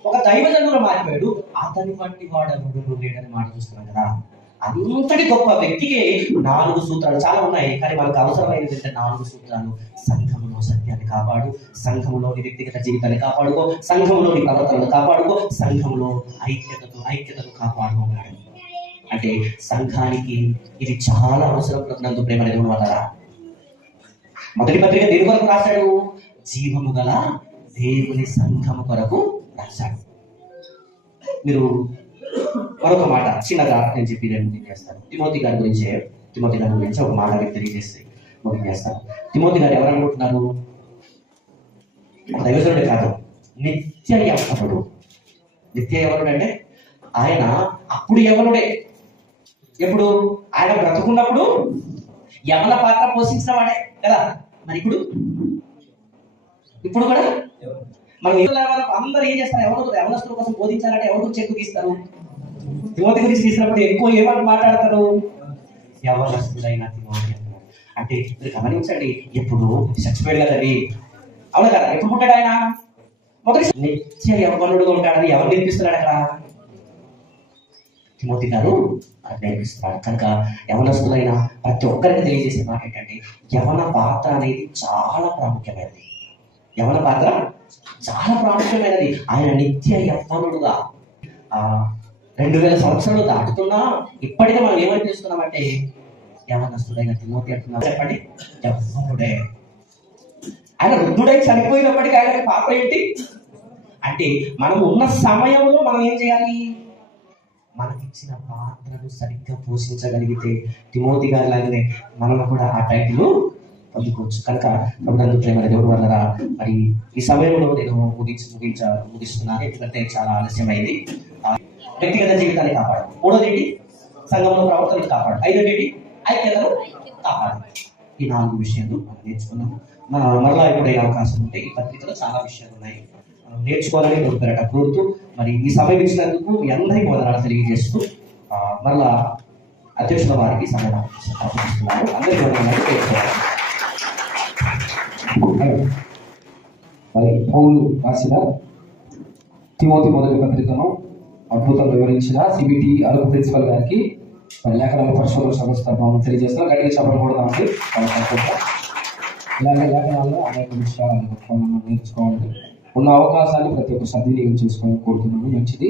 ఒక దైవజనుడుగా మారిపోయాడు. అతని వంటి వాడు లేడని మాట చూస్తున్నాం కదా. అంతటి గొప్ప వ్యక్తికి 4 సూత్రాలు చాలా ఉన్నాయి, కానీ మనకు అవసరమైనది అంటే 4 సూత్రాలు. సంఘములో సత్యాన్ని కాపాడు, సంఘములోని వ్యక్తిగత జీవితాన్ని కాపాడుకో, సంఘములోని ప్రవర్తనను కాపాడుకో, సంఘములో ఐక్యతను కాపాడుకోగలడు. అంటే సంఘానికి ఇది చాలా అవసరం. నందు ప్రేమ దేవుని వల్ల మొదటి పత్రిక దేని కొరకు రాశాడు? జీవము గల దేవుని సంఘము కొరకు రాశాడు. మీరు మరొక మాట చిన్నగా నేను చెప్పి నేను చేస్తాను. తిమోతి గారి గురించి ఒక మాట మీకు తెలియజేస్తే చేస్తాను. తిమోతి గారు ఎవరు అనుకుంటున్నారు? దైవజనుడే కాదు, నిత్య యవనుడు. నిత్య యవనుడు అంటే ఆయన అప్పుడు యవనుడే. ఎప్పుడు? ఆయన బ్రతుకున్నప్పుడు యవన పాత్ర పోషించిన వాడే కదా. మరి ఇప్పుడు కూడా మనం అందరూ ఏం చేస్తారు? యవనస్తుల కోసం బోధించాలంటే ఎవరి గురించి ఎక్కువ తీస్తారు? తిమోతి గురించి తీసినప్పుడు ఎక్కువ ఏమని మాట్లాడతారు? యవనస్తుడైన తిమోతి అంటారు. అంటే మీరు గమనించండి, ఎప్పుడు చచ్చిపోయాడు కదండి, అవును కదా? ఎప్పుడు పుట్టాడు ఆయన? మొదటి నిత్య యవ్వనుడుగా ఉంటాడని ఎవరు నేర్పిస్తున్నాడు అక్కడ? తిమోతి గారు నేర్పిస్తున్నాడు. కనుక యవనస్తులైన ప్రతి ఒక్కరికి తెలియజేసే మాట ఏంటంటే, యవన పాత్ర అనేది చాలా ప్రాముఖ్యమైనది. యవన పాత్ర చాలా ప్రాముఖ్యమైనది. ఆయన నిత్య యవ్వనుడుగా 2000 సంవత్సరాలు దాటుతున్నా ఇప్పటికే మనం ఏమని చేస్తున్నామంటే యవనస్తుడైన తిమోతి అంటున్నాం. చెప్పండి, యవ్వనుడే. ఆయన వృద్ధుడై చనిపోయినప్పటికీ ఆయన పాత్ర ఏంటి అంటే, మనం ఉన్న సమయంలో మనం ఏం చేయాలి? మనకిచ్చిన పాత్రను సరిగ్గా పోషించగలిగితే తిమోతి గారి లాగానే మనం కూడా ఆ టైటిల్ పొందుకోవచ్చు. కనుక ప్రభునందు ప్రేమ దేవుడు వల్ల మరి ఈ సమయంలో నేను ముగిస్తున్నాను, ఎందుకంటే చాలా ఆలస్యమైంది. వ్యక్తిగత జీవితాన్ని కాపాడు. 3వది ఏంటి? సంఘంలో ప్రవర్తనను కాపాడు. 5వది ఏంటి? ఐక్యతను కాపాడు. ఈ 4 విషయాలు మనం నేర్చుకున్నాము. మరలా ఎప్పుడైనా అవకాశం ఉంటే ఈ పత్రికలో చాలా విషయాలు ఉన్నాయి, నేర్చుకోవాలని కోరుతారట కోరుతూ మరి ఈ సమయం ఇచ్చినందుకు మీ అందరికీ వందనాలు తెలియజేస్తూ మరలా అధ్యక్షుల వారికి సమయం సమర్పిస్తున్నాను. అందరికీ వందనాలు తెలుసుకోవాలి. మరి పౌలు రాసిన తిమోతి మొదటి పత్రికను అద్భుతంగా వివరించిన సిబిటి అరకు ప్రిన్సిపల్ గారికి మరి లేఖనాల పరిశోధన సంస్థను తెలియజేస్తున్నా. గట్టిగా చెప్పకూడదండి. ఇలాంటి లేఖనాల్లో అనేక విషయాలు నేర్చుకోవాలి. ఉన్న అవకాశాన్ని ప్రతి ఒక్క సద్వినియోగం చేసుకోవాలని కోరుతున్నాను. మంచిది.